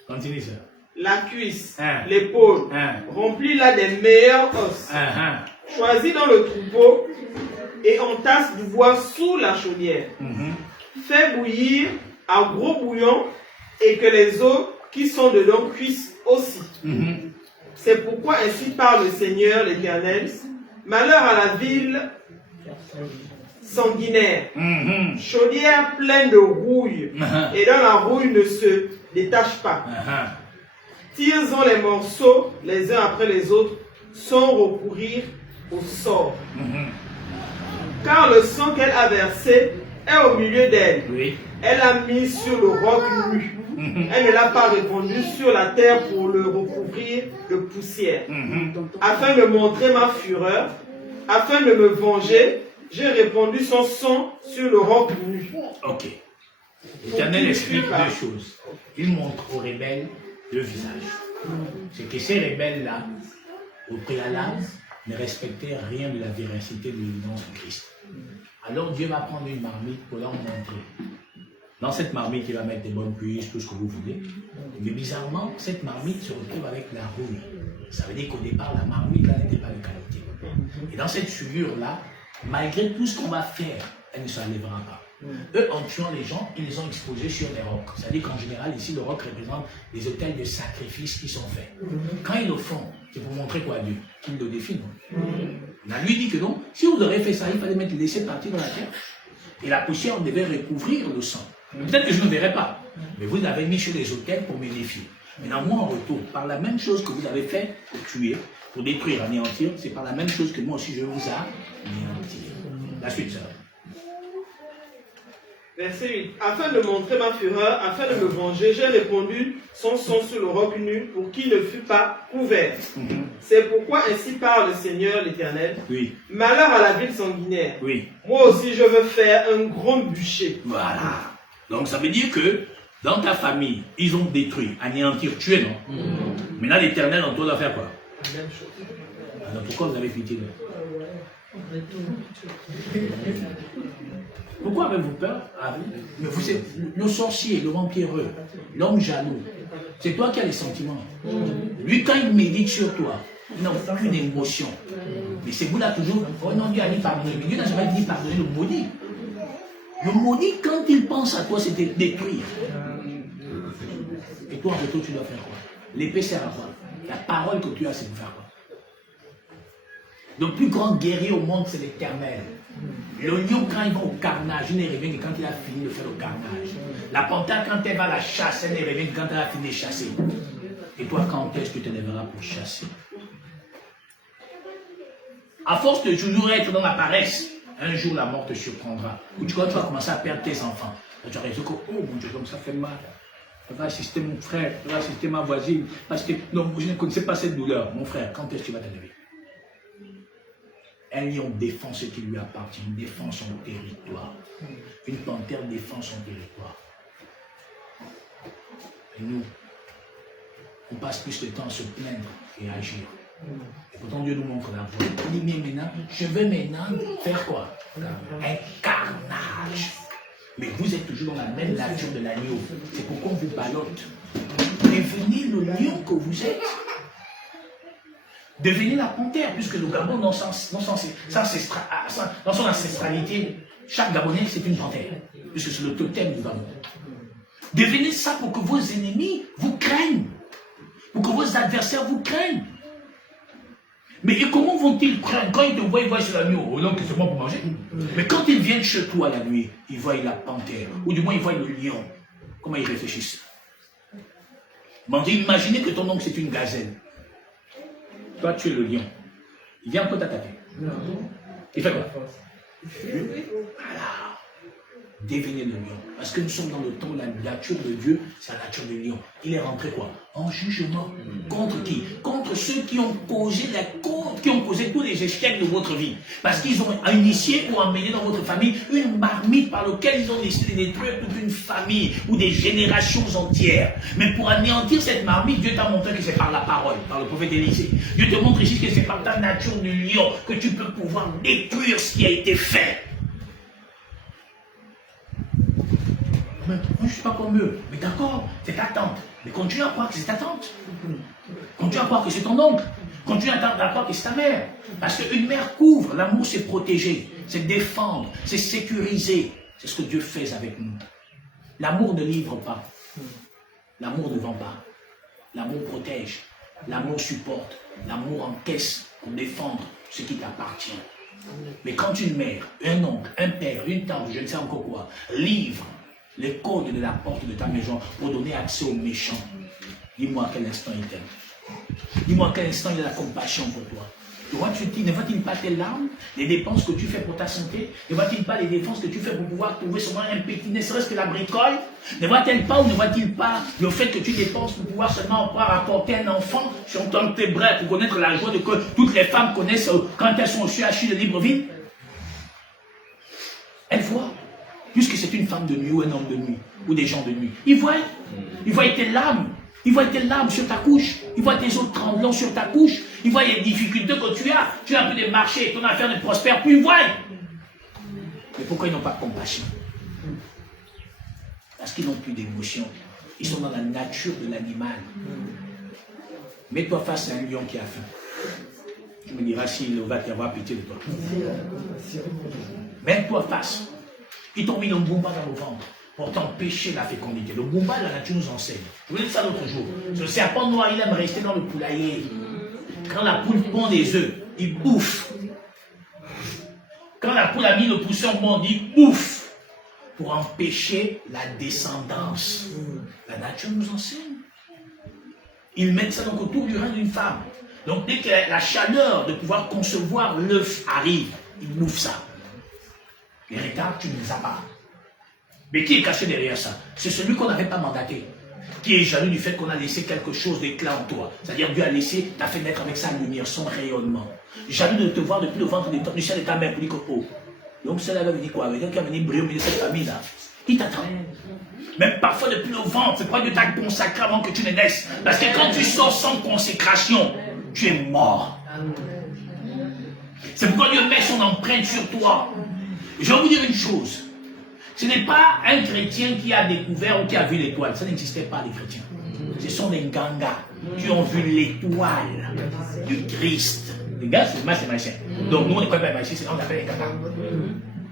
Continue ça. La cuisse, l'épaule, remplis-la des meilleurs os. Choisis dans le troupeau et entasse du bois sous la chaudière. Fais bouillir à gros bouillon et que les eaux qui sont dedans cuisent aussi. C'est pourquoi ainsi parle le Seigneur l'Éternel. Malheur à la ville sanguinaire, chaudière pleine de rouille, et dont la rouille ne se détache pas. Tire-en les morceaux les uns après les autres, sans recourir au sort. Car le sang qu'elle a versé est au milieu d'elle. Elle l'a mis sur le roc nu. Elle ne l'a pas répandu sur la terre pour le recouvrir de poussière. Afin de montrer ma fureur, afin de me venger, j'ai répandu son sang sur le roc nu. Ok. L'Éternel explique deux choses. Il montre aux rebelles le visage. C'est que ces rebelles-là, au préalable, ne respectaient rien de la véracité de l'évidence de Christ. Alors Dieu va prendre une marmite pour leur montrer. Dans cette marmite, il va mettre des bonnes cuisses, tout ce que vous voulez. Mais bizarrement, cette marmite se retrouve avec la rouille. Ça veut dire qu'au départ, la marmite là n'était pas de qualité. Et dans cette figure-là, malgré tout ce qu'on va faire, elle ne s'enlèvera pas. Eux, en tuant les gens, ils les ont exposés sur des rocs. C'est-à-dire qu'en général, ici, le roc représente des autels de sacrifices qui sont faits. Quand ils le font, c'est pour montrer quoi à Dieu? Qu'il le défie, non? On a lui dit que non, si vous aurez fait ça, il fallait laisser partir dans la terre. Et la poussière devait recouvrir le sang. Peut-être que je ne verrai pas, mais vous l'avez mis sur les autels pour me défier. Maintenant, moi, en retour, par la même chose que vous avez fait pour tuer, pour détruire, anéantir, c'est par la même chose que moi aussi je vous anéantir. La suite, ça. Verset 8. Afin de montrer ma fureur, afin de me venger, j'ai répandu son sang sur le roc nu pour qu'il ne fût pas couvert. C'est pourquoi ainsi parle le Seigneur l'Éternel. Malheur à la ville sanguinaire. Moi aussi je veux faire un grand bûcher. Voilà. Donc ça veut dire que dans ta famille, ils ont détruit, anéantir, tué, non? Maintenant l'Éternel en toi doit faire quoi? La même chose. Alors pourquoi vous avez pitié d'eux? Pourquoi avez-vous peur? Mais vous êtes le sorcier, le vampireux, l'homme jaloux. C'est toi qui as les sentiments. Lui, quand il médite sur toi, il n'a aucune émotion. Mais c'est vous là toujours, oh non, Dieu a dit pardonner. Mais Dieu n'a jamais dit pardonner le maudit. Le maudit, quand il pense à toi, c'est de détruire. Et toi, en retour, tu dois faire quoi? L'épée sert à quoi? La parole que tu as, c'est de faire quoi? Le plus grand guerrier au monde, c'est l'Éternel. Le lion, quand il va au carnage, il ne revient que quand il a fini de faire le carnage. La panthère, quand elle va à la chasse, elle ne revient que quand elle a fini de chasser. Et toi, quand est-ce que tu te lèveras pour chasser? À force de toujours être dans la paresse, un jour la mort te surprendra. Ou tu vas commencer à perdre tes enfants. Et tu vas dire, oh mon Dieu, donc ça fait mal. Ça va assister mon frère, ça va assister ma voisine. Parce que non, je ne connaissais pas cette douleur. Mon frère, quand est-ce que tu vas te lever? Un lion défend ce qui lui appartient, il défend son territoire. Une panthère défend son territoire. Et nous, on passe plus de temps à se plaindre et à agir. Et pourtant Dieu nous montre la voie. Il dit, mais maintenant, je veux maintenant faire quoi? Un carnage. Mais vous êtes toujours dans la même nature de l'agneau. C'est pourquoi on vous ballotte. Devenez le lion que vous êtes. Devenez la panthère, puisque le Gabon, dans son ancestralité, chaque Gabonais, c'est une panthère, puisque c'est le totem du Gabon. Devenez ça pour que vos ennemis vous craignent, pour que vos adversaires vous craignent. Mais et comment vont-ils craindre? Quand ils te voient, ils voient sur l'agneau, oh non, c'est bon pour manger. Mais quand ils viennent chez toi la nuit, ils voient la panthère, ou du moins ils voient le lion. Comment ils réfléchissent? Bon, imaginez que ton oncle c'est une gazelle. Toi, tu es le lion. Il vient pour t'attaquer. Il fait quoi? Voilà. Devenez le lion. Parce que nous sommes dans le temps où la nature de Dieu, c'est la nature du lion. Il est rentré quoi? En jugement. Contre qui? Contre ceux qui ont causé tous les échecs de votre vie. Parce qu'ils ont initié ou emmené dans votre famille une marmite par laquelle ils ont décidé de détruire toute une famille ou des générations entières. Mais pour anéantir cette marmite, Dieu t'a montré que c'est par la parole, par le prophète Élisée. Dieu te montre ici que c'est par ta nature du lion que tu peux pouvoir détruire ce qui a été fait. Mais moi, je ne suis pas comme eux. Mais d'accord, c'est ta tante. Mais continue à croire que c'est ta tante. Continue à croire que c'est ton oncle. Continue à croire que c'est ta mère. Parce qu'une mère couvre. L'amour, c'est protéger, c'est défendre, c'est sécuriser. C'est ce que Dieu fait avec nous. L'amour ne livre pas. L'amour ne vend pas. L'amour protège. L'amour supporte. L'amour encaisse pour défendre ce qui t'appartient. Mais quand une mère, un oncle, un père, une tante, je ne sais encore quoi, livre les codes de la porte de ta maison pour donner accès aux méchants, dis-moi à quel instant il t'aime. Dis-moi à quel instant il a la compassion pour toi. Ne va-t-il pas tes larmes, les dépenses que tu fais pour ta santé? Ne va-t-il pas les dépenses que tu fais pour pouvoir trouver seulement un petit, ne serait-ce que la bricole? Ne va-t-elle pas ou ne va-t-il pas le fait que tu dépenses pour pouvoir seulement pouvoir apporter un enfant sur ton tes bras pour connaître la joie de que toutes les femmes connaissent quand elles sont au CHU de Libreville? Elles voient. Puisque c'est une femme de nuit ou un homme de nuit, ou des gens de nuit. Ils voient tes larmes. Ils voient tes larmes sur ta couche. Ils voient tes os tremblants sur ta couche. Ils voient les difficultés que tu as. Tu as un peu de marché, ton affaire ne prospère plus. Ils voient. Mais pourquoi ils n'ont pas de compassion? Parce qu'ils n'ont plus d'émotion. Ils sont dans la nature de l'animal. Mets-toi face à un lion qui a faim. Tu me diras s'il va avoir pitié de toi. Mets-toi face. Ils t'ont mis le Mbumba dans le ventre pour t'empêcher la fécondité. Le Mbumba, la nature nous enseigne. Je vous ai dit ça l'autre jour. Ce serpent noir, il aime rester dans le poulailler. Quand la poule pond des œufs, il bouffe. Quand la poule a mis le poussin au monde, il bouffe. Pour empêcher la descendance. La nature nous enseigne. Ils mettent ça donc autour du rein d'une femme. Donc dès que la chaleur de pouvoir concevoir l'œuf arrive, ils bouffent ça. Les retards, tu ne les as pas. Mais qui est caché derrière ça? C'est celui qu'on n'avait pas mandaté. Qui est jaloux du fait qu'on a laissé quelque chose d'éclat en toi. C'est-à-dire Dieu a laissé ta fenêtre avec sa lumière, son rayonnement. Jaloux de te voir depuis le ventre du ciel de ta mère pour dire que, oh, donc cela va venir quoi? Quelqu'un qui va venir briller au milieu de cette famille-là. Il t'attend. Même parfois depuis le ventre, c'est pas Dieu t'a consacré avant que tu ne naisses. Parce que quand tu sors sans consécration, tu es mort. C'est pourquoi Dieu met son empreinte sur toi. Je vais vous dire une chose. Ce n'est pas un chrétien qui a découvert ou qui a vu l'étoile. Ça n'existait pas, les chrétiens. Ce sont des gangas qui ont vu l'étoile du Christ. Les gars, c'est magicien. Donc nous, on n'est pas magicien, on appelle les gangas.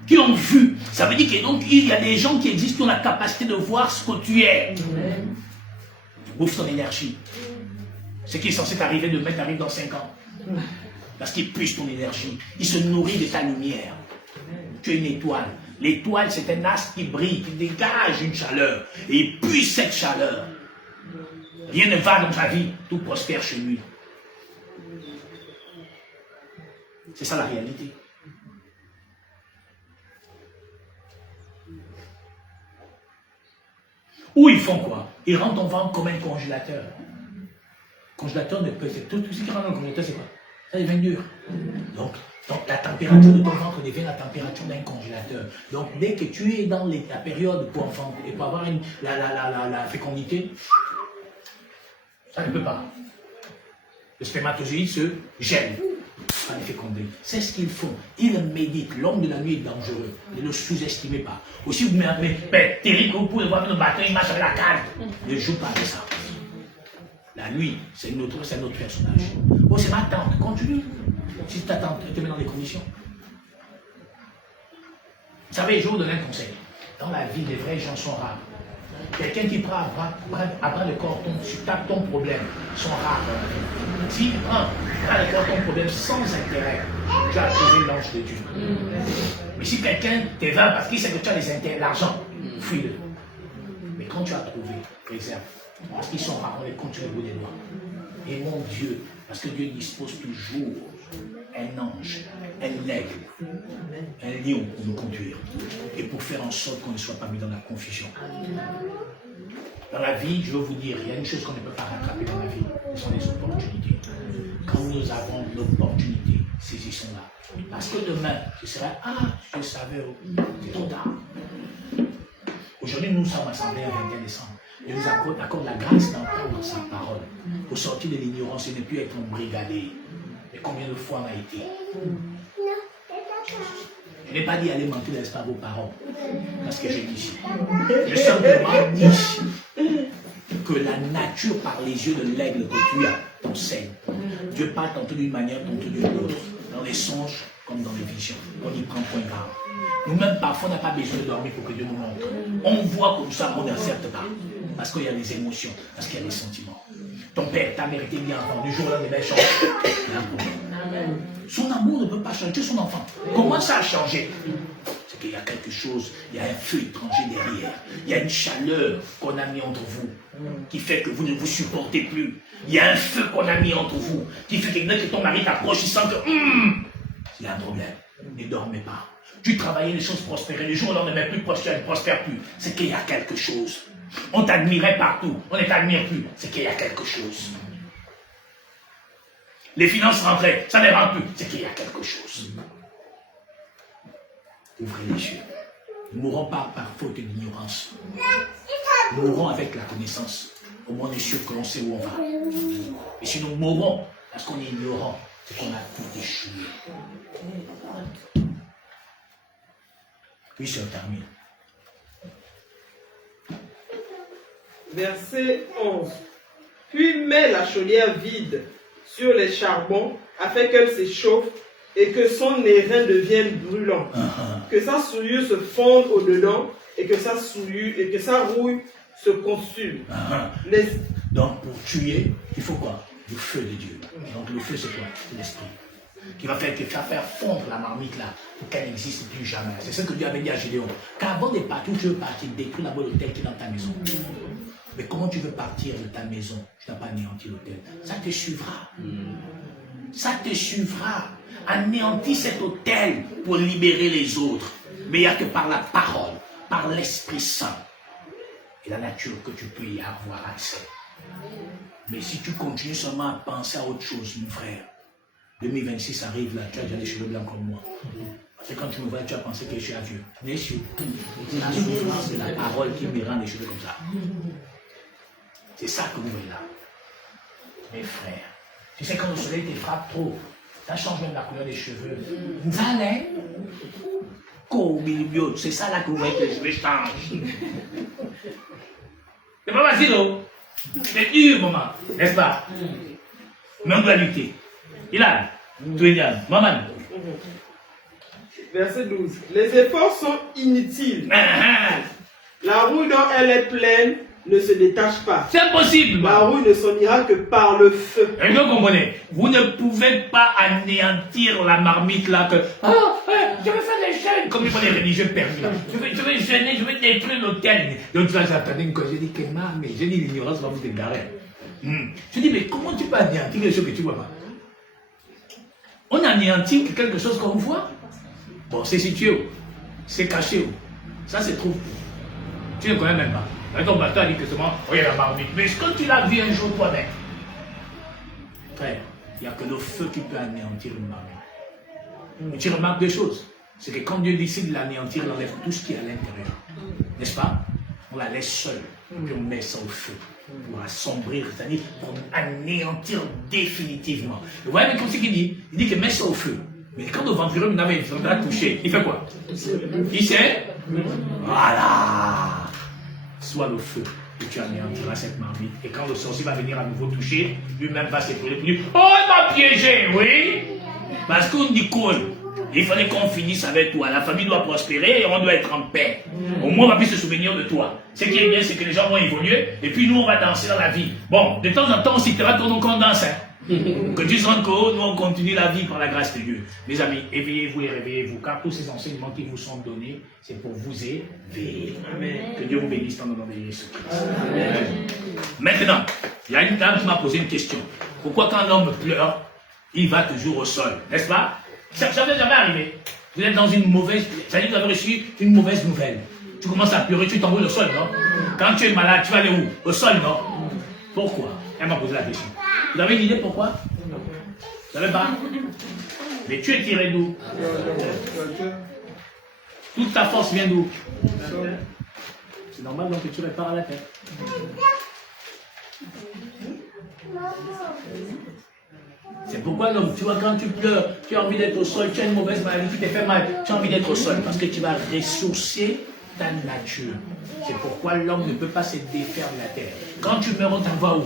Qui ont vu. Ça veut dire qu'il y a des gens qui existent qui ont la capacité de voir ce que tu es. Ouvre ton énergie. Ce qui est censé t'arriver demain t'arrive dans 5 ans. Parce qu'il puise ton énergie. Il se nourrit de ta lumière. Tu es une étoile. L'étoile, c'est un astre qui brille, qui dégage une chaleur. Et il puise cette chaleur. Rien ne va dans sa vie, tout prospère chez lui. C'est ça la réalité. Ou ils font quoi? Ils rendent ton ventre comme un congélateur. Le congélateur ne peut... Tout ce qui rentre dans le congélateur, c'est quoi? Ça devient dur. Donc, la température de ton ventre devient la température d'un congélateur. Donc, dès que tu es dans la période pour enfant et pour avoir la fécondité, ça ne peut pas. Le spermatozoïde se gèle. Ça ne fécondé. C'est ce qu'ils font. Ils méditent. L'homme de la nuit est dangereux. Ne le sous-estimez pas. Aussi, vous mais terrible que vous pouvez voir que le matin, il marche avec la canne. Ne joue pas avec ça. La nuit, c'est notre personnage. Oh, c'est ma tante. Continue. Si ta tante te met dans les conditions. Vous savez, je vais vous donner un conseil. Dans la vie, les vrais gens sont rares. Quelqu'un qui prend à bras le corps ton problème sont rares. S'il prend le corps ton problème sans intérêt, tu as trouvé l'ange de Dieu. Mais si quelqu'un te vend parce qu'il sait que tu as les intérêts, l'argent, fuis-le. Mais quand tu as trouvé, préserve. Parce qu'ils sont rares, on les compte sur le bout des doigts. Et mon Dieu, parce que Dieu dispose toujours un ange, un aigle, un lion pour nous conduire et pour faire en sorte qu'on ne soit pas mis dans la confusion. Dans la vie, je veux vous dire, il y a une chose qu'on ne peut pas rattraper dans la vie, ce sont les opportunités. Quand nous avons l'opportunité, saisissons-la. Parce que demain, ce sera, je savais, c'est trop tard. Aujourd'hui, nous sommes assemblés le 21 décembre. Et nous accorde la grâce d'entendre sa parole. Pour sortir de l'ignorance et ne plus être embrigadé. Mais combien de fois on a été? Je n'ai pas dit aller mentir, n'est-ce pas, vos parents. Parce que j'ai dit ici. Je simplement dis que la nature par les yeux de l'aigle que tu as t'enseigne. Dieu parle tantôt d'une manière, tantôt d'une autre. Dans les songes comme dans les visions. On y prend point grave. Nous-mêmes, parfois, on n'a pas besoin de dormir pour que Dieu nous montre. On voit comme ça, on n'accepte pas. Parce qu'il y a des émotions, parce qu'il y a des sentiments. Ton père, ta mère était bien enfant, du jour au lendemain, change. Il y a un problème. Son amour ne peut pas changer, tu es son enfant. Comment ça a changé? C'est qu'il y a quelque chose, il y a un feu étranger derrière. Il y a une chaleur qu'on a mis entre vous, qui fait que vous ne vous supportez plus. Il y a un feu qu'on a mis entre vous, qui fait que dès que ton mari t'approche, il sent que il y a un problème. Ne dormez pas. Tu travaillais, les choses prospéraient. Le jour où on ne met plus prospère, ne prospère plus. C'est qu'il y a quelque chose. On t'admirait partout. On ne t'admire plus. C'est qu'il y a quelque chose. Les finances rentraient. Ça ne rentre plus. C'est qu'il y a quelque chose. Ouvrez les yeux. Nous ne mourrons pas par faute d'ignorance. Nous mourrons avec la connaissance. Au moins on est sûr que l'on sait où on va. Et si nous mourrons parce qu'on est ignorant, c'est qu'on a tout échoué. Puis je termine. Verset 11. Puis mets la chaudière vide sur les charbons afin qu'elle s'échauffe et que son airain devienne brûlant. Que sa souillure se fonde au-dedans et que sa rouille se consume. Donc pour tuer, il faut quoi? Le feu de Dieu. Donc le feu c'est quoi? C'est l'esprit. Qui va faire fondre la marmite là, pour qu'elle n'existe plus jamais. C'est ce que Dieu avait dit à Gédéon. Qu'avant de partir, tu veux partir, détruire d'abord l'autel qui est dans ta maison. Mais comment tu veux partir de ta maison? Tu n'as pas anéanti l'autel. Ça te suivra. Ça te suivra. Anéantis cet autel pour libérer les autres. Mais il n'y a que par la parole, par l'Esprit Saint et la nature que tu peux y avoir accès. Mais si tu continues seulement à penser à autre chose, mon frère, 2026 arrive là, tu as déjà les cheveux blancs comme moi. Parce que quand tu me vois, tu vas penser que je suis un vieux. Mais c'est la souffrance de la parole qui me rend les cheveux comme ça. C'est ça que vous voyez là. Mes frères, tu sais quand le soleil te frappe trop, Ça change même la couleur des cheveux. C'est ça là que vous voyez que les cheveux changent. C'est pas facile, oh. C'est dur, maman. N'est-ce pas? Mais on doit lutter. Ilan, Twénian, maman. Verset 12. Les efforts sont inutiles. La rouille dont elle est pleine ne se détache pas. C'est impossible. La rouille ne s'en ira que par le feu. Et vous comprenez, vous ne pouvez pas anéantir la marmite là que je vais faire des jeûnes comme les religieux perdus là. Je vais jeûner, je vais détruire l'autel. Donc tu vas j'attendais quand j'ai dit Kéma, mais j'ai dit l'ignorance va vous égarer. Je dis mais comment tu peux anéantir quelque chose que tu ne vois pas? On anéantit quelque chose qu'on voit. Bon, c'est situé, c'est caché. Ça c'est trop. Tu ne connais même pas. Ton bâton a dit que seulement, oh, il y a la marmite. Mais quand tu l'as vu un jour toi-même, frère, il n'y a que le feu qui peut anéantir une marmite. Et tu remarques deux choses. C'est que quand Dieu décide de l'anéantir, il enlève tout ce qui est à l'intérieur. N'est-ce pas? On la laisse seule. Puis on met ça au feu. Pour assombrir, c'est-à-dire pour anéantir définitivement. Vous voyez, mais comme c'est qu'il dit? Il dit que met ça au feu. Mais quand le ventureux n'avait pas touché, il fait quoi? Il sait? Voilà! Soit le feu que tu anéantiras cette marmite. Et quand le sorcier va venir à nouveau toucher, lui-même va s'écrouler pour dire oh, il m'a piégé, oui! Parce qu'on dit cool. Il fallait qu'on finisse avec toi. La famille doit prospérer et on doit être en paix. Au moins, on va plus se souvenir de toi. Ce qui est bien, c'est que les gens vont évoluer et puis nous, on va danser dans la vie. Bon, de temps en temps, on citera ton nom qu'on danse. Que tu sens que nous, on continue la vie par la grâce de Dieu. Mes amis, éveillez-vous et réveillez-vous, car tous ces enseignements qui vous sont donnés, c'est pour vous éveiller. Amen. Que Dieu vous bénisse dans le nom de Jésus-Christ. Maintenant, il y a une dame qui m'a posé une question. Pourquoi quand l'homme pleure, il va toujours au sol, n'est-ce pas? Ça ne vous est jamais arrivé. Vous êtes dans une mauvaise... C'est-à-dire que vous avez reçu une mauvaise nouvelle. Tu commences à pleurer, tu t'envoies au sol, non? Quand tu es malade, tu vas aller où? Au sol, non? Pourquoi? Elle m'a posé la question. Vous avez une idée pourquoi? Vous savez pas? Mais tu es tiré d'où? Toute ta force vient d'où? C'est normal donc que tu répares à la tête. C'est pourquoi donc, tu vois, quand tu pleures, tu as envie d'être au sol, tu as une mauvaise maladie qui te fait mal, tu as envie d'être au sol parce que tu vas ressourcer ta nature. C'est pourquoi l'homme ne peut pas se défaire de la terre. Quand tu meurs, on t'envoie où?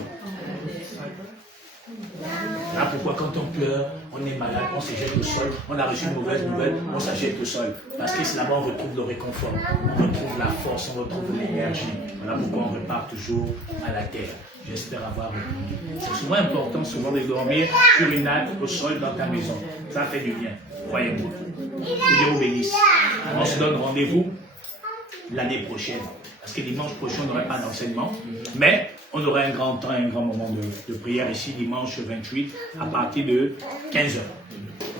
Voilà pourquoi quand on pleure, on est malade, on se jette au sol, on a reçu une mauvaise nouvelle, on se jette au sol. Parce que c'est là-bas on retrouve le réconfort, on retrouve la force, on retrouve l'énergie. Voilà pourquoi on repart toujours à la terre. J'espère avoir répondu. C'est souvent important, souvent de dormir sur une natte au sol dans ta maison. Ça fait du bien, croyez-moi. Que Dieu vous bénisse. On se donne rendez-vous l'année prochaine. Parce que dimanche prochain, on n'aurait pas d'enseignement, mais on aurait un grand temps, un grand moment de prière ici, dimanche 28, à partir de 15h.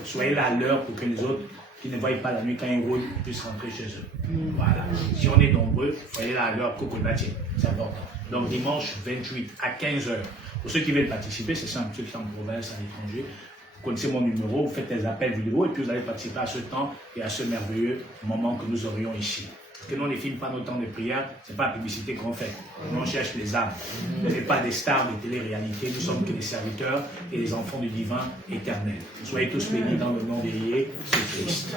Soyez là à l'heure pour que les autres qui ne voient pas la nuit quand ils roulent puissent rentrer chez eux. Voilà. Si on est nombreux, soyez là à l'heure coconatier. C'est important. Donc dimanche 28 à 15h. Pour ceux qui veulent participer, c'est simple, ceux qui sont en province, à l'étranger, vous connaissez mon numéro, vous faites des appels vidéo et puis vous allez participer à ce temps et à ce merveilleux moment que nous aurions ici. Parce que nous, on ne filme pas nos temps de prière, ce n'est pas la publicité qu'on fait. Nous, on cherche les âmes. Nous ne sommes pas des stars de télé-réalité, nous sommes que des serviteurs et des enfants du divin éternel. Soyez tous bénis dans le nom de Jésus-Christ.